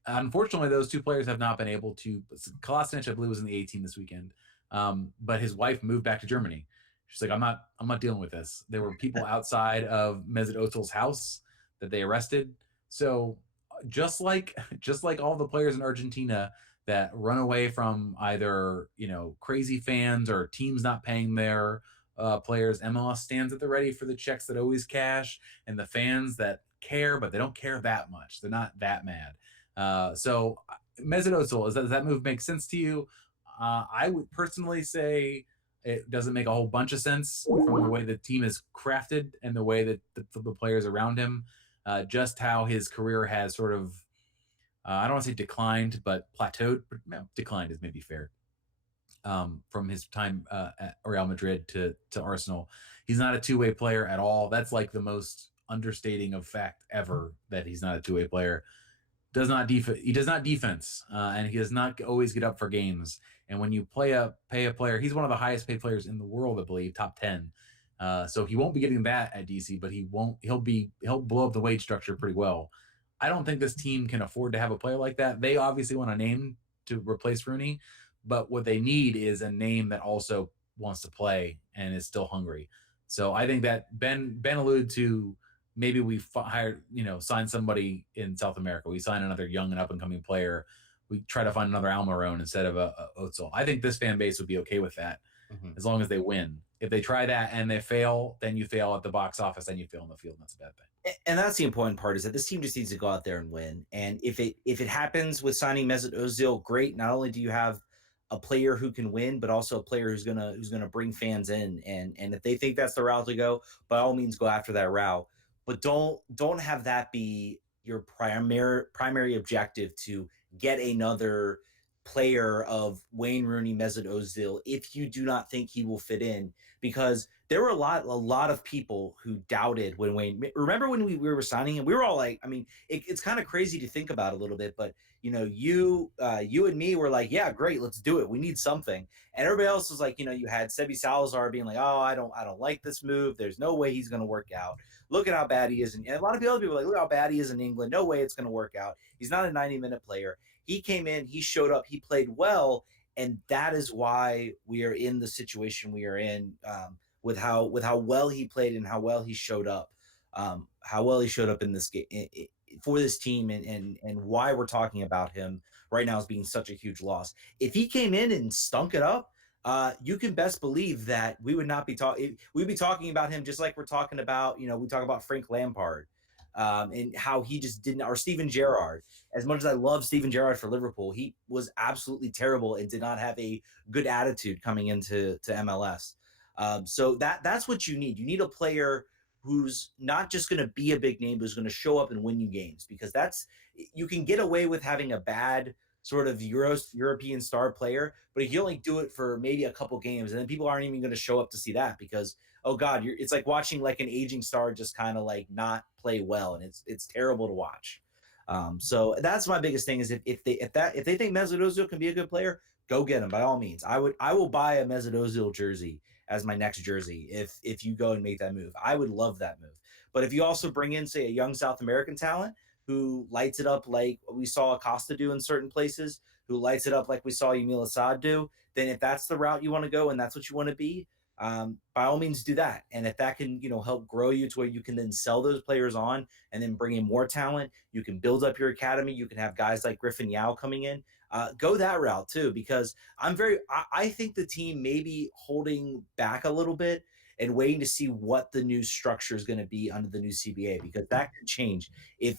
unfortunately, those two players have not been able to. Kolasinac, I believe, was in the 18 this weekend, but his wife moved back to Germany. She's like, I'm not dealing with this. There were people outside of Mesut Ozil's house that they arrested. So just like all the players in Argentina that run away from either crazy fans or teams not paying their players, MLS stands at the ready for the checks that always cash, and the fans that care, but they don't care that much. They're not that mad. So Mesut Ozil, does that move make sense to you? I would personally say it doesn't make a whole bunch of sense from the way the team is crafted and the way that the players around him, just how his career has sort of, I don't want to say declined, but plateaued. Declined is maybe fair. From his time at Real Madrid to Arsenal, he's not a two-way player at all. That's like the most understating of fact ever, that he's not a two-way player. He does not defense, and he does not always get up for games. And when you pay a player, he's one of the highest paid players in the world, I believe, top 10. So he won't be getting that at DC, but he'll blow up the wage structure pretty well. I don't think this team can afford to have a player like that. They obviously want a name to replace Rooney, but what they need is a name that also wants to play and is still hungry. So I think that Ben alluded to, maybe we sign somebody in South America. We sign another young and up-and-coming player. We try to find another Almiron instead of a Özil. I think this fan base would be okay with that, as long as they win. If they try that and they fail, then you fail at the box office, then you fail in the field, and that's a bad thing. And that's the important part, is that this team just needs to go out there and win. And if it happens with signing Mesut Ozil, great. Not only do you have a player who can win, but also a player who's gonna bring fans in. And if they think that's the route to go, by all means, go after that route. But don't have that be your primary objective, to get another player of Wayne Rooney, Mesut Ozil, if you do not think he will fit in. Because there were a lot of people who doubted when Wayne. Remember when we were signing him? We were all like, I mean, it's kind of crazy to think about a little bit, but you and me were like, yeah, great, let's do it. We need something. And everybody else was like, you had Sebi Salazar being like, oh, I don't like this move. There's no way he's going to work out. Look at how bad he is. And a lot of other people were like, look how bad he is in England. No way it's going to work out. He's not a 90-minute player. He came in, he showed up, he played well. And that is why we are in the situation we are in, with how well he played and how well he showed up, in this game for this team, and why we're talking about him right now as being such a huge loss. If he came in and stunk it up, you can best believe that we would not be talking. We'd be talking about him just like we're talking about, we talk about Frank Lampard, and how he just didn't, or Steven Gerrard. As much as I love Steven Gerrard for Liverpool, he was absolutely terrible and did not have a good attitude coming into MLS. So that's what you need. You need a player who's not just going to be a big name, but who's going to show up and win you games, because you can get away with having a bad sort of European star player, but if you only do it for maybe a couple games, and then people aren't even going to show up to see that, because, oh God, it's like watching like an aging star just kind of like not play well, and it's terrible to watch. So that's my biggest thing, is if they think Mesut Ozil can be a good player, go get him by all means. I will buy a Mesut Ozil jersey as my next jersey if you go and make that move. I would love that move. But if you also bring in, say, a young South American talent who lights it up like we saw Acosta do in certain places, who lights it up like we saw Yamil Assad do, then if that's the route you want to go and that's what you want to be, by all means do that. And if that can, help grow you to where you can then sell those players on and then bring in more talent, you can build up your academy. You can have guys like Griffin Yao coming in. Go that route too, because I think the team may be holding back a little bit and waiting to see what the new structure is going to be under the new CBA, because that could change. If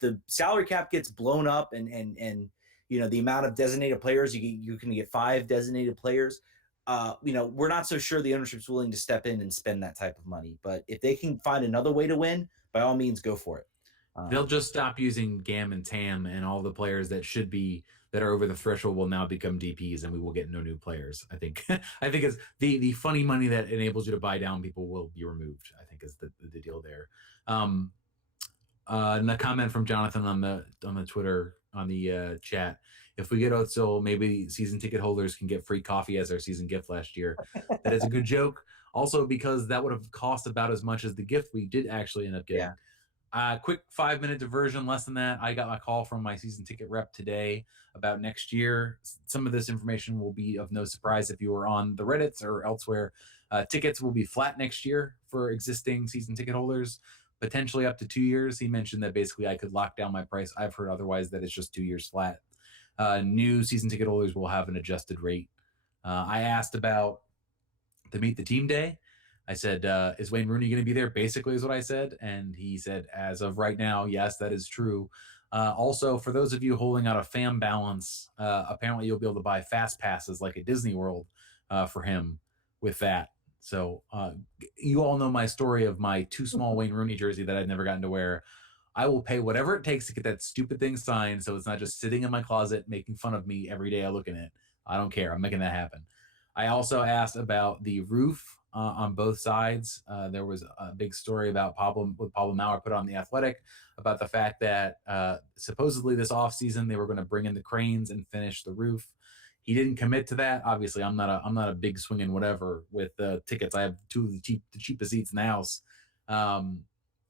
the salary cap gets blown up and the amount of designated players, you can get 5 designated players. We're not so sure the ownership's willing to step in and spend that type of money. But if they can find another way to win, by all means, go for it. They'll just stop using Gam and Tam, and all the players that are over the threshold will now become DPs, and we will get no new players. I think. I think it's the funny money that enables you to buy down people will be removed. I think is the deal there. And a comment from Jonathan on the Twitter on the chat. If we get Otsil, maybe season ticket holders can get free coffee as our season gift last year. That is a good joke. Also, because that would have cost about as much as the gift we did actually end up getting. Quick 5-minute diversion, less than that. I got a call from my season ticket rep today about next year. Some of this information will be of no surprise if you were on the Reddits or elsewhere. Tickets will be flat next year for existing season ticket holders, potentially up to 2 years. He mentioned that basically I could lock down my price. I've heard otherwise that it's just 2 years flat. New season ticket holders will have an adjusted rate. I asked about the Meet the Team Day. I said, is Wayne Rooney going to be there? Basically is what I said. And he said, as of right now, yes, that is true. Also, for those of you holding out a fan balance, apparently you'll be able to buy fast passes like at Disney World for him with that. So you all know my story of my too small Wayne Rooney jersey that I'd never gotten to wear. I will pay whatever it takes to get that stupid thing signed so it's not just sitting in my closet making fun of me every day I look in it. I don't care. I'm making that happen. I also asked about the roof on both sides. There was a big story about Pablo Maurer put on The Athletic about the fact that supposedly this offseason they were going to bring in the cranes and finish the roof. He didn't commit to that. Obviously, I'm not a big swinging whatever with tickets. I have two of the cheapest seats in the house.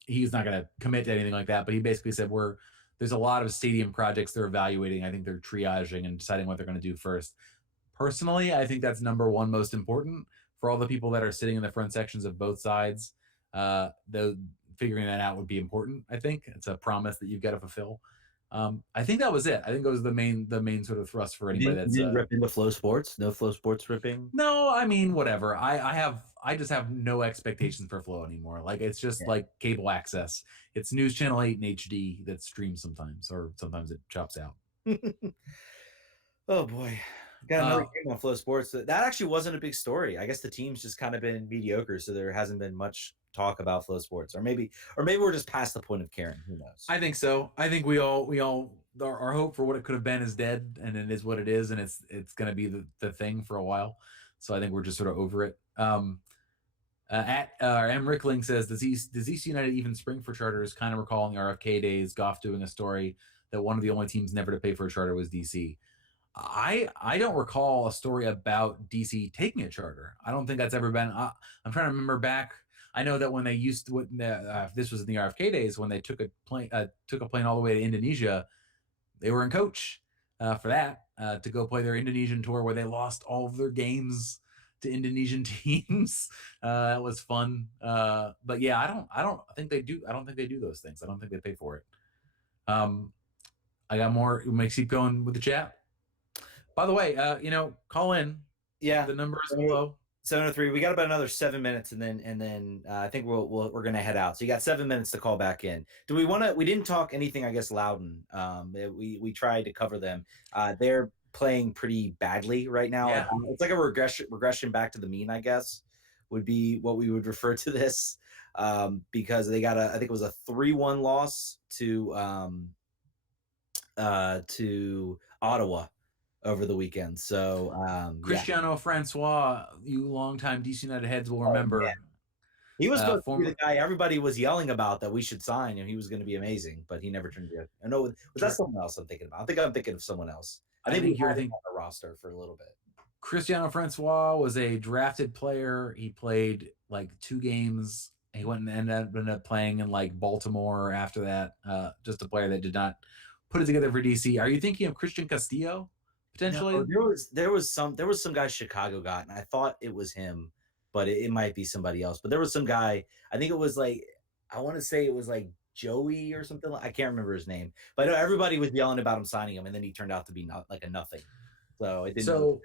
He's not going to commit to anything like that. But he basically said there's a lot of stadium projects they're evaluating. I think they're triaging and deciding what they're going to do first. Personally, I think that's number one most important for all the people that are sitting in the front sections of both sides. Figuring that out would be important. I think it's a promise that you've got to fulfill. I think that was it. I think it was the main sort of thrust for anybody that's didn't rip into Flow Sports. No Flow Sports ripping. No, I mean whatever. I just have no expectations for Flow anymore. Like it's just like cable access. It's News Channel 8 in HD that streams sometimes, or sometimes it chops out. Oh boy. Got another game on Flow Sports. That actually wasn't a big story. I guess the team's just kind of been mediocre, so there hasn't been much talk about Flow Sports. Or maybe we're just past the point of caring. Who knows? I think so. I think we all our hope for what it could have been is dead, and it is what it is, and it's going to be the thing for a while. So I think we're just sort of over it. M. Rickling says, does East United even spring for charters? Kind of recalling the RFK days, Goff doing a story that one of the only teams never to pay for a charter was DC. I don't recall a story about DC taking a charter. I don't think that's ever been. I'm trying to remember back. I know that when they used to, this was in the RFK days, when they took a plane all the way to Indonesia, they were in coach for that to go play their Indonesian tour where they lost all of their games to Indonesian teams. That was fun. But yeah, I don't think they do. I don't think they do those things. I don't think they pay for it. I got more. We may keep going with the chat. By the way, call in. Yeah, the number is below. 703. We got about another 7 minutes, and then I think we're gonna head out. So you got 7 minutes to call back in. Do we want to? We didn't talk anything. I guess Loudon. We tried to cover them. They're playing pretty badly right now. Yeah. It's like a regression back to the mean, I guess, would be what we would refer to this. Because they got I think it was a 3-1 loss to Ottawa over the weekend. So Cristiano Francois, you longtime DC United heads will remember. He was supposed to be the guy everybody was yelling about that we should sign, and he was going to be amazing, but he never turned it. I know. Was that someone else I'm thinking about? I think I'm thinking of someone else. I think you're thinking on the roster for a little bit. Cristiano Francois was a drafted player. He played like 2 games. He went and ended up playing in like Baltimore after that. Just a player that did not put it together for DC. Are you thinking of Christian Castillo? Potentially, no, there was some guy Chicago got, and I thought it was him, but it might be somebody else. But there was some guy. I think it was like, I want to say it was like Joey or something. I can't remember his name, but I know everybody was yelling about him signing him, and then he turned out to be not like a nothing. So it didn't.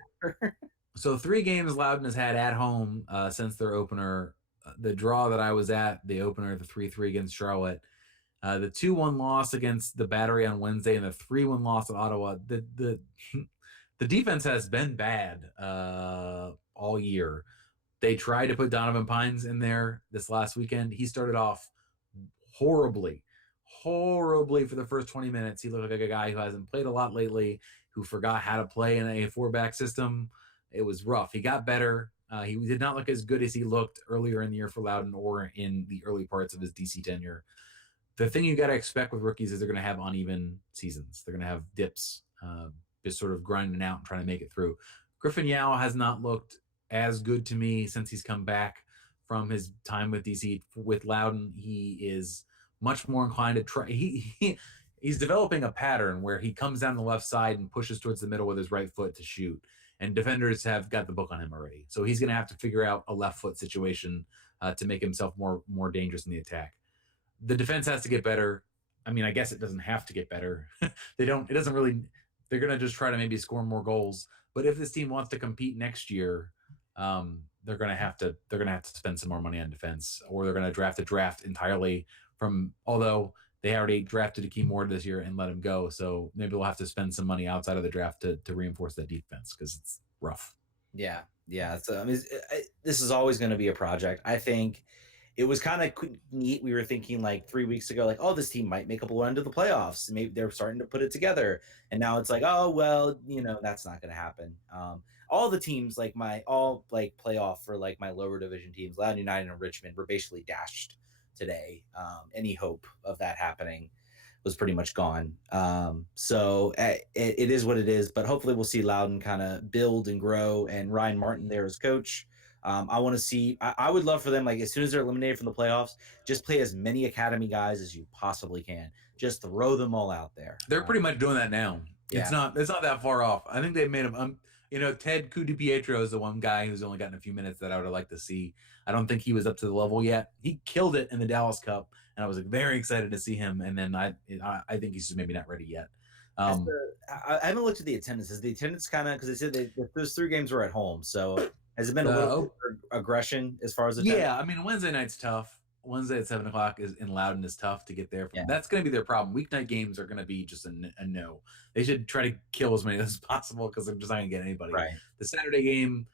So 3 games Loudon has had at home since their opener. The draw that I was at, the opener, the 3-3 against Charlotte. The 2-1 loss against the Battery on Wednesday, and the 3-1 loss at Ottawa. The defense has been bad all year. They tried to put Donovan Pines in there this last weekend. He started off horribly. horribly for the first 20 minutes. He looked like a guy who hasn't played a lot lately, who forgot how to play in a 4-back system. It was rough. He got better. He did not look as good as he looked earlier in the year for Loudon or in the early parts of his DC tenure. The thing you got to expect with rookies is they're going to have uneven seasons. They're going to have dips, just sort of grinding out and trying to make it through. Griffin Yao has not looked as good to me since he's come back from his time with DC. With Loudon, he is much more inclined to try. He's developing a pattern where he comes down the left side and pushes towards the middle with his right foot to shoot. And defenders have got the book on him already. So he's going to have to figure out a left foot situation to make himself more dangerous in the attack. The defense has to get better. I mean, I guess it doesn't have to get better. It doesn't really, they're going to just try to maybe score more goals. But if this team wants to compete next year, they're going to have to spend some more money on defense, or they're going to draft entirely from, although they already drafted Akeem Ward this year and let him go. So maybe we'll have to spend some money outside of the draft to reinforce that defense, because it's rough. Yeah. So I mean, this is always going to be a project. I think it was kind of neat. We were thinking like 3 weeks ago, like, oh, this team might make a run to the playoffs. Maybe they're starting to put it together. And now it's like, oh, well, that's not going to happen. All the teams, playoff for like my lower division teams, Loudon United and Richmond, were basically dashed today. Any hope of that happening was pretty much gone. So it is what it is, but hopefully we'll see Loudon kind of build and grow, and Ryan Martin there as coach. I want to see, I would love for them, like, as soon as they're eliminated from the playoffs, just play as many academy guys as you possibly can. Just throw them all out there. They're pretty much doing that now. Yeah. It's not that far off. I think they've made him, Ted Kudipietro is the one guy who's only gotten a few minutes that I would have liked to see. I don't think he was up to the level yet. He killed it in the Dallas Cup, and I was very excited to see him. And then I think he's just maybe not ready yet. I haven't looked at the attendance. Is the attendance kind of, because they said those 3 games were at home, so has it been a little aggression as far as attendance? Yeah, I mean, Wednesday night's tough. Wednesday at 7:00 is in Loudon is tough to get there. That's going to be their problem. Weeknight games are going to be just a no. They should try to kill as many as possible, because they're just not going to get anybody. Right. The Saturday game,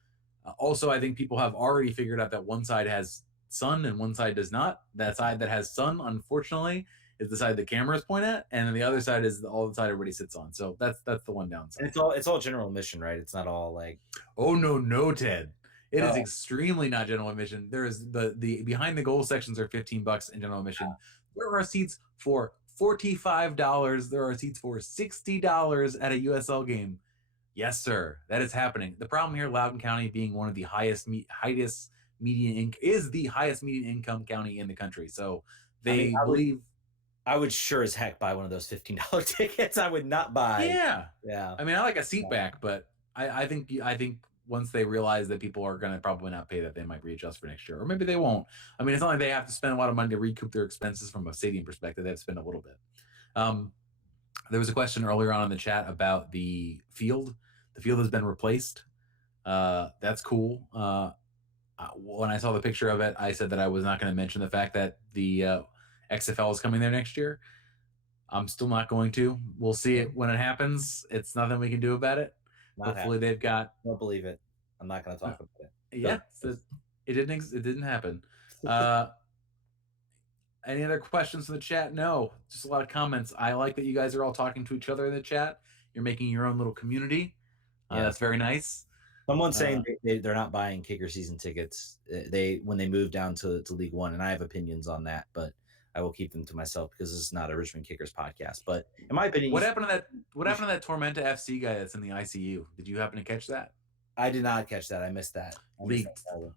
also, I think people have already figured out that one side has sun and one side does not. That side that has sun, unfortunately, is the side the cameras point at, and then the other side is all the side everybody sits on. So that's the one downside. And it's all general admission, right? It's not all like. Oh no, Ted. It is extremely not general admission. There is the behind the goal sections are $15 in general admission. There are seats for $45. There are seats for $60 at a USL game. Yes, sir, that is happening. The problem here, Loudoun County being one of the highest median income county in the country. So they believe. I would sure as heck buy one of those $15 tickets. I would not buy. Yeah. I mean, I like a seat back, but I think once they realize that people are going to probably not pay that, they might readjust for next year, or maybe they won't. I mean, it's not like they have to spend a lot of money to recoup their expenses from a stadium perspective. They have to spend a little bit. There was a question earlier on in the chat about the field. The field has been replaced. That's cool. When I saw the picture of it, I said that I was not going to mention the fact that the XFL is coming there next year. I'm still not going to. We'll see it when it happens. It's nothing we can do about it. Hopefully they've got. I don't believe it. I'm not going to talk about it. Yeah, it didn't happen. Any other questions in the chat? No, just a lot of comments. I like that you guys are all talking to each other in the chat. You're making your own little community. That's very nice. Someone's saying they're not buying kicker season tickets. When they move down to League One, and I have opinions on that, but I will keep them to myself because this is not a Richmond Kickers podcast. But in my opinion, what happened to that Tormenta FC guy that's in the ICU? Did you happen to catch that? I did not catch that. I missed that.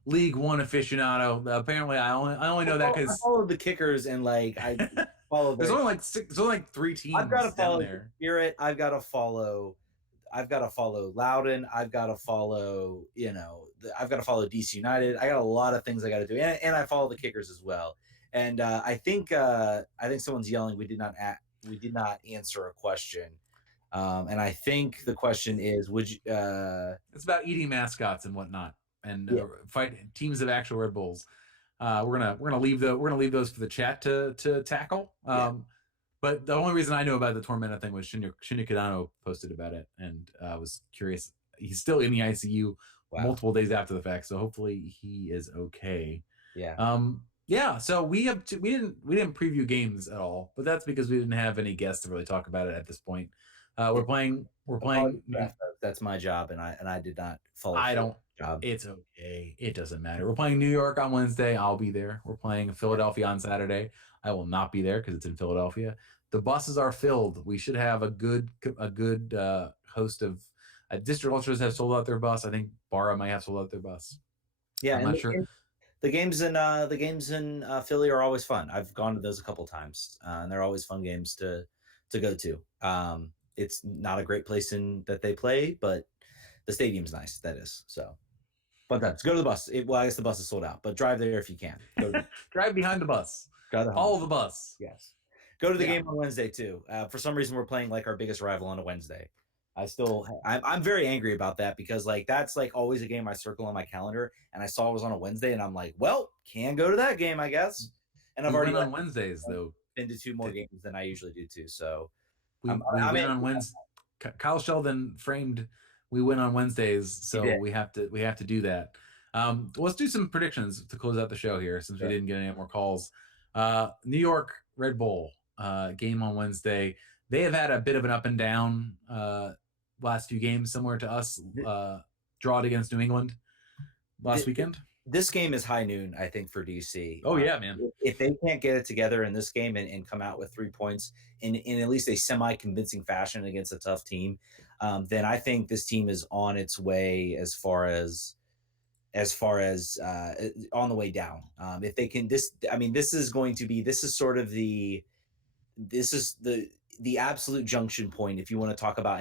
League One aficionado. Apparently, I only know that because I follow the Kickers, and I follow. There's only like 3 teams. I've got to follow there. Spirit. I've got to follow Loudon. I've got to follow. I've got to follow DC United. I got a lot of things I got to do, and I follow the Kickers as well. And I think someone's yelling. We did not answer a question. And I think the question is, would you? It's about eating mascots and whatnot, and fight teams of actual Red Bulls. We're gonna leave those for the chat to tackle. But the only reason I know about the Tormenta thing was Shinya Kadano posted about it, and I was curious. He's still in the ICU multiple days after the fact, so hopefully he is okay. Yeah. Yeah, so we didn't preview games at all, but that's because we didn't have any guests to really talk about it at this point. We're playing. That's my job, and I did not follow I through don't. with the job. It's okay. It doesn't matter. We're playing New York on Wednesday. I'll be there. We're playing Philadelphia on Saturday. I will not be there because it's in Philadelphia. The buses are filled. We should have a good host of District Ultras have sold out their bus. I think Barra might have sold out their bus. Yeah, I'm and not sure. the games in Philly are always fun. I've gone to those a couple times, and they're always fun games to go to. It's not a great place in that they play, but the stadium's nice. That is so. But that's go to the bus. Well, I guess the bus is sold out, but drive there if you can. Drive behind the bus. Follow the bus. Yes. Go to the game on Wednesday too. For some reason, we're playing like our biggest rival on a Wednesday. I'm very angry about that because like that's like always a game I circle on my calendar, and I saw it was on a Wednesday, and I'm like, well, can go to that game, I guess. And I've already on Wednesdays though. Been to 2 more games than I usually do too. So we win on Wednesday. Kyle Sheldon framed. We win on Wednesdays, so we have to do that. Let's do some predictions to close out the show here, since we didn't get any more calls. New York Red Bull game on Wednesday. They have had a bit of an up and down last few games, similar to us. Drawed against New England last weekend. This game is high noon, I think, for DC. Oh yeah, man. If they can't get it together in this game and come out with 3 points in at least a semi-convincing fashion against a tough team, then I think this team is on its way as far as on the way down. If they can, this is sort of the absolute junction point if you want to talk about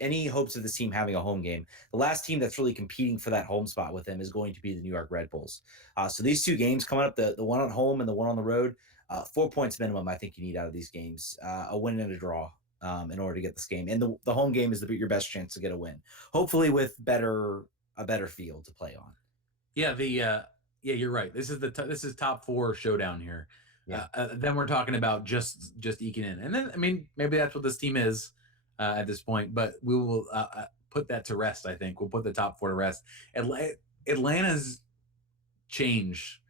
any hopes of this team having a home game. The last team that's really competing for that home spot with them is going to be the New York Red Bulls. So these 2 games coming up, the one at home and the one on the road, 4 points minimum I think you need out of these games, a win and a draw in order to get this game. And the home game is your best chance to get a win, hopefully with a better field to play on. Yeah, you're right. This is top 4 showdown here. Yeah. Then we're talking about just eking in, and then I mean maybe that's what this team is at this point. But we will put that to rest. I think we'll put the top 4 to rest. Atlanta's change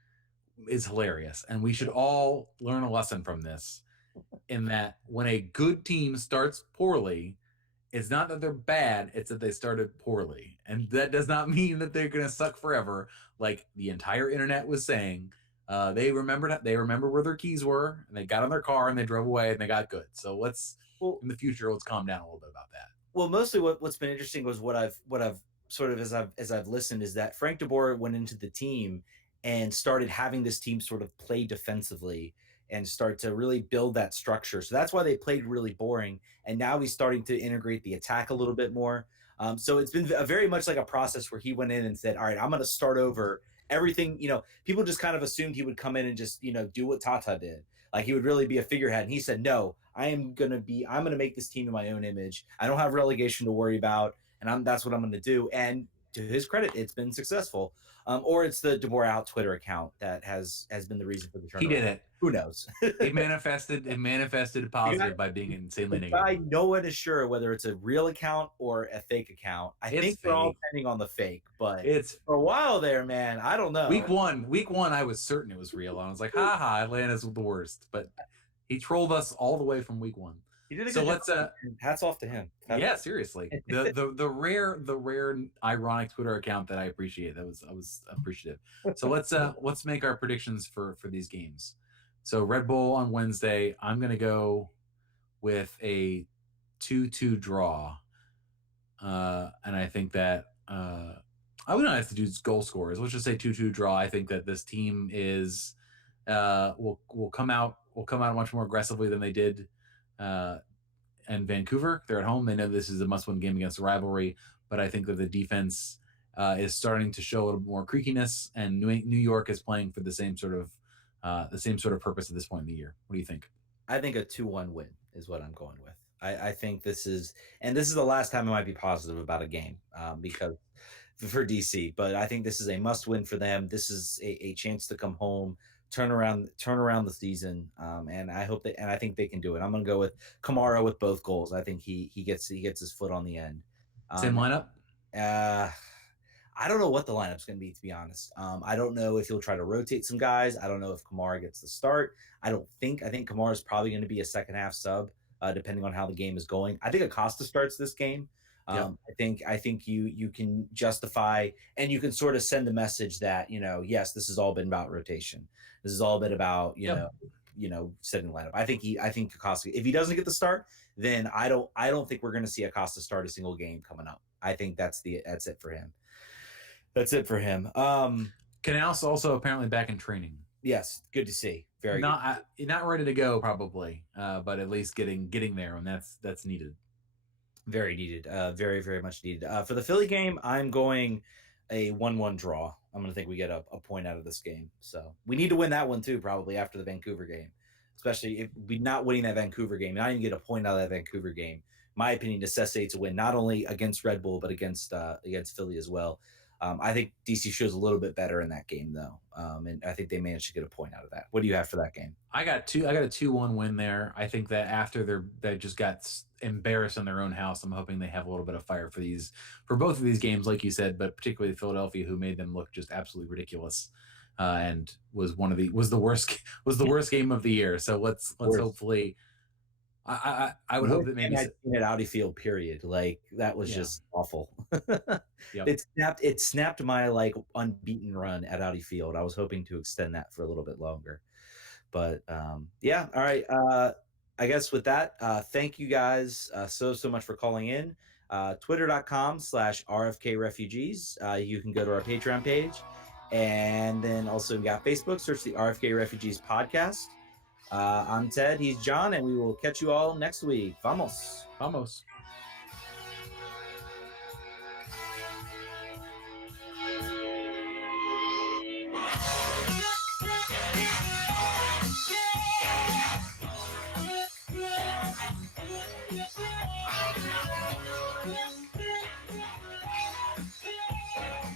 is hilarious, and we should all learn a lesson from this. In that, when a good team starts poorly, it's not that they're bad; it's that they started poorly, and that does not mean that they're going to suck forever. Like the entire internet was saying. They remember where their keys were, and they got in their car and they drove away and they got good. So in the future, let's calm down a little bit about that. Well, mostly what's been interesting was what I've sort of as I've listened is that Frank DeBoer went into the team and started having this team sort of play defensively and start to really build that structure. So that's why they played really boring. And now he's starting to integrate the attack a little bit more. So it's been very much like a process where he went in and said, all right, I'm going to start over everything. People just kind of assumed he would come in and just, do what Tata did. Like he would really be a figurehead. And he said, no, I'm going to make this team in my own image. I don't have relegation to worry about. And that's what I'm going to do. And to his credit, it's been successful. Or it's the DeBoer Out Twitter account that has been the reason for the turnaround. He did it. Who knows? It manifested positive by being insanely negative. No one is sure whether it's a real account or a fake account. I think we're all depending on the fake, but it's for a while there, man. I don't know. Week one, I was certain it was real. I was like, haha, Atlanta's the worst. But he trolled us all the way from week 1. He did a good job. Hats off to him. Yeah, seriously. The rare ironic Twitter account that I appreciate. I was appreciative. So let's make our predictions for these games. So Red Bull on Wednesday, I'm gonna go with a 2-2 draw. And I think that I would not have to do goal scorers. Let's just say 2-2 draw. I think that this team is will come out much more aggressively than they did in Vancouver. They're at home. They know this is a must-win game against a rivalry, but I think that the defense is starting to show a little more creakiness, and New York is playing for the same sort of purpose at this point in the year. What do you think? I think a 2-1 win is what I'm going with. I think this is the last time I might be positive about a game because for DC, but I think this is a must win for them. This is a chance to come home, turn around the season, and I think they can do it. I'm going to go with Kamara with both goals. I think he gets his foot on the end. Same lineup. I don't know what the lineup's going to be, to be honest. I don't know if he'll try to rotate some guys. I don't know if Kamara gets the start. I think Kamara is probably going to be a second half sub, depending on how the game is going. I think Acosta starts this game. Yep. I think you can justify and you can sort of send the message that, yes, this has all been about rotation. This has all been about, setting the lineup. I think Acosta, if he doesn't get the start, then I don't think we're going to see Acosta start a single game coming up. I think that's it for him. That's it for him. Canals also apparently back in training. Yes, good to see. Very not ready to go probably, but at least getting there, and that's needed. Very needed. Very, very much needed. For the Philly game, I'm going a 1-1 draw. I'm going to think we get a point out of this game. So we need to win that one too, probably after the Vancouver game, especially if we're not winning that Vancouver game. Not even get a point out of that Vancouver game. My opinion necessitates a win, not only against Red Bull, but against Philly as well. I think DC shows a little bit better in that game though, and I think they managed to get a point out of that. What do you have for that game? I got a 2-1 win there. I think that after they just got embarrassed in their own house, I'm hoping they have a little bit of fire for both of these games, like you said, but particularly Philadelphia, who made them look just absolutely ridiculous, and was the worst game of the year. So let's hopefully. I would hope that maybe at Audi Field, period. Like that was just awful. Yep. It snapped my like unbeaten run at Audi Field. I was hoping to extend that for a little bit longer, but yeah. All right. I guess with that, thank you guys so much for calling in. Twitter.com/RFK Refugees. You can go to our Patreon page, and then also we got Facebook. Search the RFK Refugees podcast. I'm Ted, he's John, and we will catch you all next week. Vamos. Vamos.